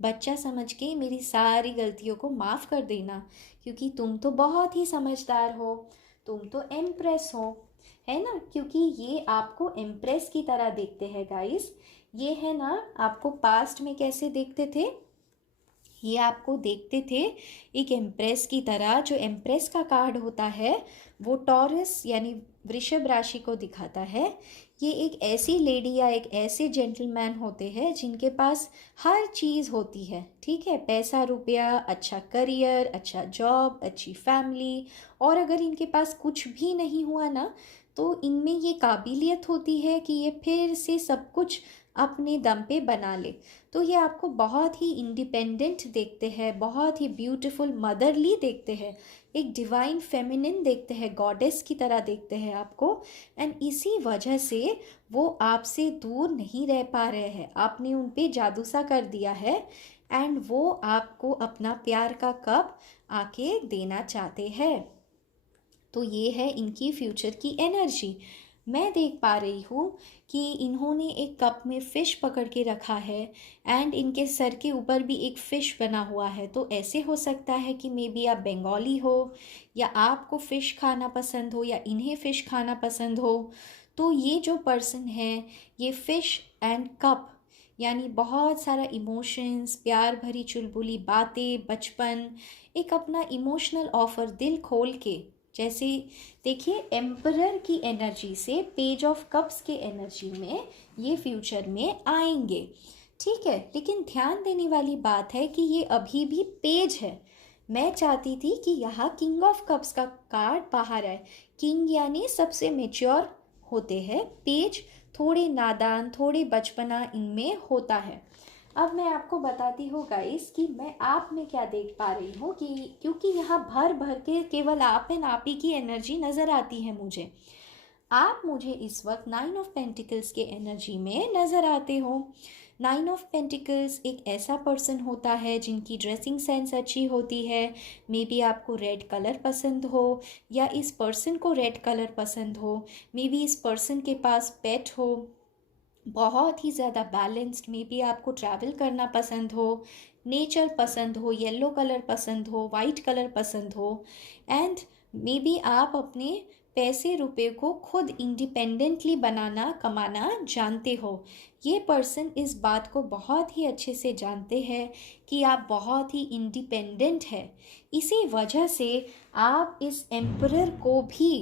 बच्चा समझ के मेरी सारी गलतियों को माफ़ कर देना, क्योंकि तुम तो बहुत ही समझदार हो, तुम तो एम्प्रेस हो, है ना। क्योंकि ये आपको एम्प्रेस की तरह देखते हैं गाइस। ये है ना, आपको पास्ट में कैसे देखते थे, ये आपको देखते थे एक एम्प्रेस की तरह। जो एम्प्रेस का कार्ड होता है वो टॉरस यानी वृषभ राशि को दिखाता है। ये एक ऐसी लेडी या एक ऐसे जेंटलमैन होते हैं जिनके पास हर चीज़ होती है, ठीक है, पैसा रुपया, अच्छा करियर, अच्छा जॉब, अच्छी फैमिली, और अगर इनके पास कुछ भी नहीं हुआ ना तो इनमें ये काबिलियत होती है कि ये फिर से सब कुछ अपने दम पे बना ले। तो ये आपको बहुत ही इंडिपेंडेंट देखते हैं, बहुत ही ब्यूटीफुल मदरली देखते हैं, एक डिवाइन फेमिनिन देखते हैं, गॉडेस की तरह देखते हैं आपको। एंड इसी वजह से वो आपसे दूर नहीं रह पा रहे हैं, आपने उन पे जादू सा कर दिया है, एंड वो आपको अपना प्यार का कप आके देना चाहते हैं। तो ये है इनकी फ्यूचर की एनर्जी। मैं देख पा रही हूँ कि इन्होंने एक कप में फ़िश पकड़ के रखा है, एंड इनके सर के ऊपर भी एक फ़िश बना हुआ है। तो ऐसे हो सकता है कि मे बी आप बंगाली हो, या आपको फ़िश खाना पसंद हो, या इन्हें फ़िश खाना पसंद हो। तो ये जो पर्सन है, ये फ़िश एंड कप यानी बहुत सारा इमोशंस, प्यार भरी चुलबुली बातें, बचपन, एक अपना इमोशनल ऑफर दिल खोल के, जैसे देखिए एम्परर की एनर्जी से पेज ऑफ कप्स के एनर्जी में ये फ्यूचर में आएंगे, ठीक है। लेकिन ध्यान देने वाली बात है कि ये अभी भी पेज है। मैं चाहती थी कि यहाँ किंग ऑफ कप्स का कार्ड बाहर आए। किंग यानी सबसे मेच्योर होते हैं, पेज थोड़े नादान, थोड़े बचपना इनमें होता है। अब मैं आपको बताती हूँ गाइस कि मैं आप में क्या देख पा रही हूँ, कि क्योंकि यहाँ भर भर के केवल आप एंड आप ही की एनर्जी नज़र आती है मुझे। आप मुझे इस वक्त 9 ऑफ पेंटिकल्स के एनर्जी में नज़र आते हो। 9 ऑफ पेंटिकल्स एक ऐसा पर्सन होता है जिनकी ड्रेसिंग सेंस अच्छी होती है। मे बी आपको रेड कलर पसंद हो, या इस पर्सन को रेड कलर पसंद हो, मे बी इस पर्सन के पास पेट हो, बहुत ही ज़्यादा बैलेंस्ड, मे बी आपको ट्रैवल करना पसंद हो, नेचर पसंद हो, येलो कलर पसंद हो, वाइट कलर पसंद हो, एंड मे बी आप अपने पैसे रुपए को खुद इंडिपेंडेंटली बनाना कमाना जानते हो। ये पर्सन इस बात को बहुत ही अच्छे से जानते हैं कि आप बहुत ही इंडिपेंडेंट है। इसी वजह से आप इस एम्परर को भी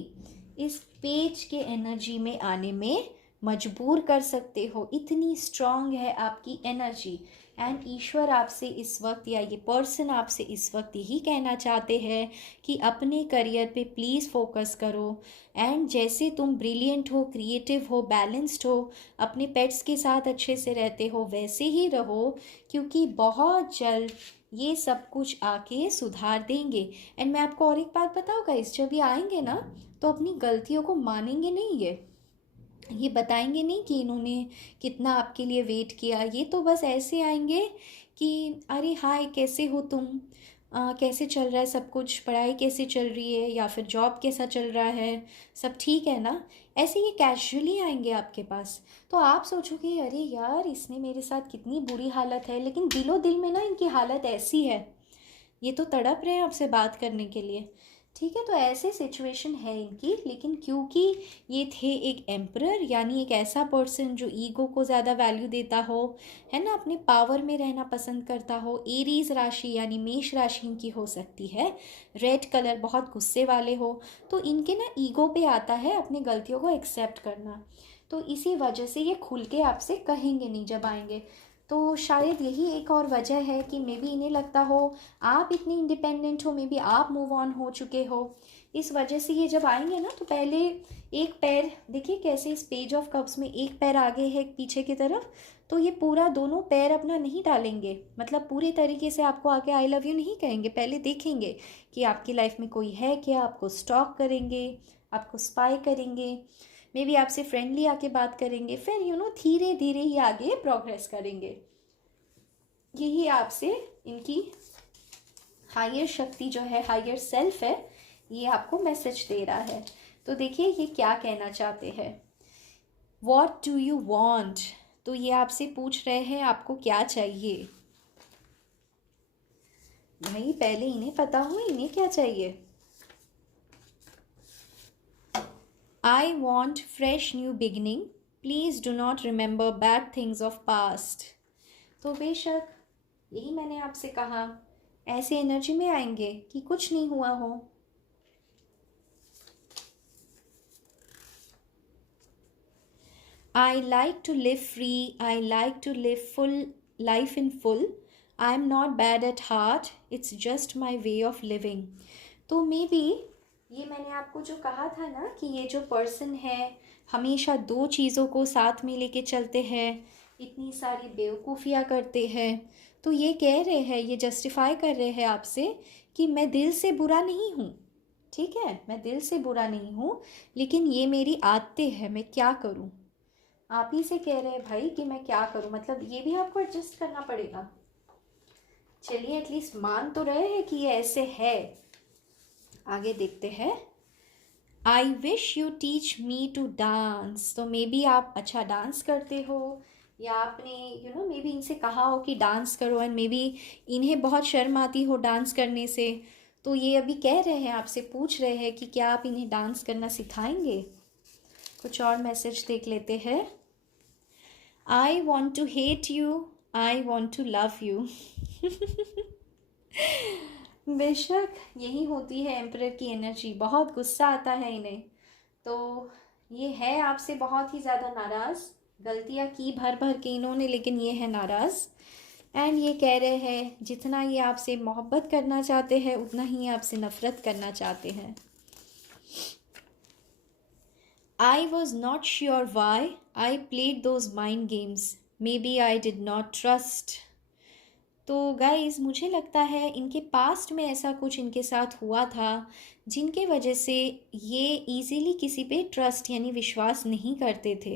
इस पेज के एनर्जी में आने में मजबूर कर सकते हो। इतनी स्ट्रांग है आपकी एनर्जी। एंड ईश्वर आपसे इस वक्त या ये पर्सन आपसे इस वक्त यही कहना चाहते हैं कि अपने करियर पे प्लीज़ फोकस करो। एंड जैसे तुम ब्रिलियंट हो, क्रिएटिव हो, बैलेंस्ड हो, अपने पेट्स के साथ अच्छे से रहते हो, वैसे ही रहो, क्योंकि बहुत जल्द ये सब कुछ आके सुधार देंगे। एंड मैं आपको और एक बात बताऊँ गाइस, जब ये आएंगे ना तो अपनी गलतियों को मानेंगे नहीं। ये बताएंगे नहीं कि इन्होंने कितना आपके लिए वेट किया। ये तो बस ऐसे आएंगे कि अरे हाय कैसे हो तुम, कैसे चल रहा है सब कुछ, पढ़ाई कैसे चल रही है, या फिर जॉब कैसा चल रहा है, सब ठीक है ना। ऐसे ये कैजुअली आएंगे आपके पास। तो आप सोचोगे अरे यार इसने मेरे साथ कितनी बुरी हालत है, लेकिन दिलो दिल में ना इनकी हालत ऐसी है, ये तो तड़प रहे हैं आपसे बात करने के लिए। ठीक है, तो ऐसे सिचुएशन है इनकी। लेकिन क्योंकि ये थे एक एम्परर, यानी एक ऐसा पर्सन जो ईगो को ज़्यादा वैल्यू देता हो, है ना, अपने पावर में रहना पसंद करता हो। एरीज राशि यानी मेष राशि इनकी हो सकती है। रेड कलर, बहुत गुस्से वाले हो, तो इनके ना ईगो पे आता है अपनी गलतियों को एक्सेप्ट करना। तो इसी वजह से ये खुल के आपसे कहेंगे नहीं जब आएंगे। तो शायद यही एक और वजह है कि मे बी इन्हें लगता हो आप इतनी इंडिपेंडेंट हो, मे बी आप मूव ऑन हो चुके हो। इस वजह से ये जब आएंगे ना तो पहले एक पैर देखिए कैसे इस पेज ऑफ कप्स में एक पैर आगे है एक पीछे की तरफ, तो ये पूरा दोनों पैर अपना नहीं डालेंगे, मतलब पूरे तरीके से आपको आके आई लव यू नहीं कहेंगे। पहले देखेंगे कि आपकी लाइफ में कोई है क्या, आपको स्टॉक करेंगे, आपको स्पाई करेंगे, मे बी आपसे फ्रेंडली आके बात करेंगे, फिर धीरे धीरे ही आगे प्रोग्रेस करेंगे। यही आपसे इनकी हायर शक्ति जो है, हायर सेल्फ है, ये आपको मैसेज दे रहा है। तो देखिए ये क्या कहना चाहते हैं, वॉट डू यू वॉन्ट। तो ये आपसे पूछ रहे हैं आपको क्या चाहिए। भाई पहले इन्हें पता हो इन्हें क्या चाहिए। I want fresh new beginning. Please do not remember bad things of past. तो बेशक यही मैंने आपसे कहा, ऐसे एनर्जी में आएंगे कि कुछ नहीं हुआ हो। I like to live free. I like to live full life in full. I am not bad at heart. It's just my way of living. तो मे बी ये मैंने आपको जो कहा था ना कि ये जो पर्सन है हमेशा दो चीज़ों को साथ में लेके चलते हैं, इतनी सारी बेवकूफ़ियाँ करते हैं। तो ये कह रहे हैं, ये जस्टिफाई कर रहे हैं आपसे कि मैं दिल से बुरा नहीं हूँ, ठीक है, मैं दिल से बुरा नहीं हूँ, लेकिन ये मेरी आदतें हैं, मैं क्या करूँ। आप ही से कह रहे हैं भाई कि मैं क्या करूँ, मतलब ये भी आपको एडजस्ट करना पड़ेगा। चलिए एटलीस्ट मान तो रहे हैं कि ये ऐसे है। आगे देखते हैं। I wish you teach me to dance. तो मे बी आप अच्छा डांस करते हो, या आपने मे बी इनसे कहा हो कि डांस करो, एंड मे बी इन्हें बहुत शर्म आती हो डांस करने से। तो ये अभी कह रहे हैं, आपसे पूछ रहे हैं कि क्या आप इन्हें डांस करना सिखाएंगे। कुछ और मैसेज देख लेते हैं। I want to hate you, I want to love you. बेशक यही होती है एम्परर की एनर्जी, बहुत गुस्सा आता है इन्हें। तो ये है आपसे बहुत ही ज़्यादा नाराज़, गलतियाँ की भर भर के इन्होंने, लेकिन ये है नाराज़। एंड ये कह रहे हैं जितना ये आपसे मोहब्बत करना चाहते हैं उतना ही आपसे नफ़रत करना चाहते हैं। I was not sure why I played those mind games, maybe I did not trust. तो गाइज़ मुझे लगता है इनके पास्ट में ऐसा कुछ इनके साथ हुआ था जिनके वजह से ये इजीली किसी पे ट्रस्ट यानी विश्वास नहीं करते थे,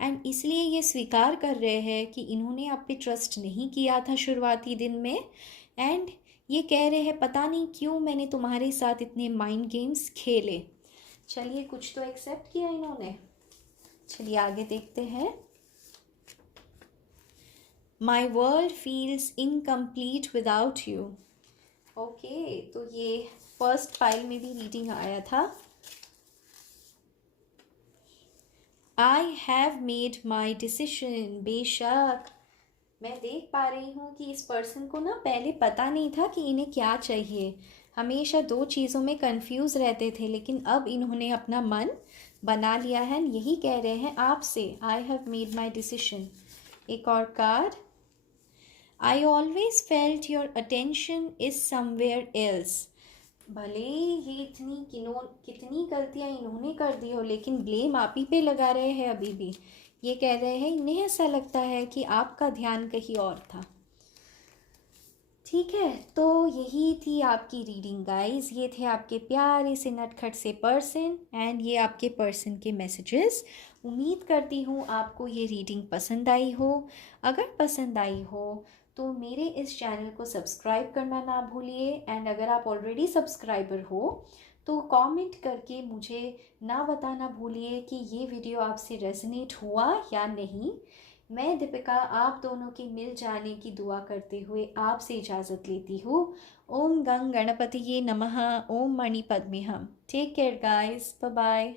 एंड इसलिए ये स्वीकार कर रहे हैं कि इन्होंने आप पे ट्रस्ट नहीं किया था शुरुआती दिन में। एंड ये कह रहे हैं पता नहीं क्यों मैंने तुम्हारे साथ इतने माइंड गेम्स खेले। चलिए कुछ तो एक्सेप्ट किया इन्होंने। चलिए आगे देखते हैं। My world feels incomplete without you. Okay, तो ये फर्स्ट फाइल में भी रीडिंग आया था। I have made my decision. बेशक मैं देख पा रही हूँ कि इस पर्सन को ना पहले पता नहीं था कि इन्हें क्या चाहिए। हमेशा दो चीज़ों में कंफ्यूज रहते थे, लेकिन अब इन्होंने अपना मन बना लिया है। यही कह रहे हैं आपसे, I have made my decision. एक और card, I always felt your attention is somewhere else. भले ये कितनी गलतियाँ इन्होंने कर दी हो, लेकिन ब्लेम आप ही पे लगा रहे हैं अभी भी। ये कह रहे हैं इन्हें ऐसा लगता है कि आपका ध्यान कहीं और था। ठीक है, तो यही थी आपकी रीडिंग गाइस। ये थे आपके प्यारे से नटखट से पर्सन एंड ये आपके पर्सन के मैसेजेस। उम्मीद करती हूँ आपको ये रीडिंग पसंद आई हो। अगर पसंद आई हो तो मेरे इस चैनल को सब्सक्राइब करना ना भूलिए, एंड अगर आप ऑलरेडी सब्सक्राइबर हो तो कमेंट करके मुझे ना बताना भूलिए कि ये वीडियो आपसे रेजोनेट हुआ या नहीं। मैं दीपिका आप दोनों के मिल जाने की दुआ करते हुए आपसे इजाज़त लेती हूँ। ओम गंग गणपतिये नमः, ओम मणि पद्मेहम। Take care guys, bye bye.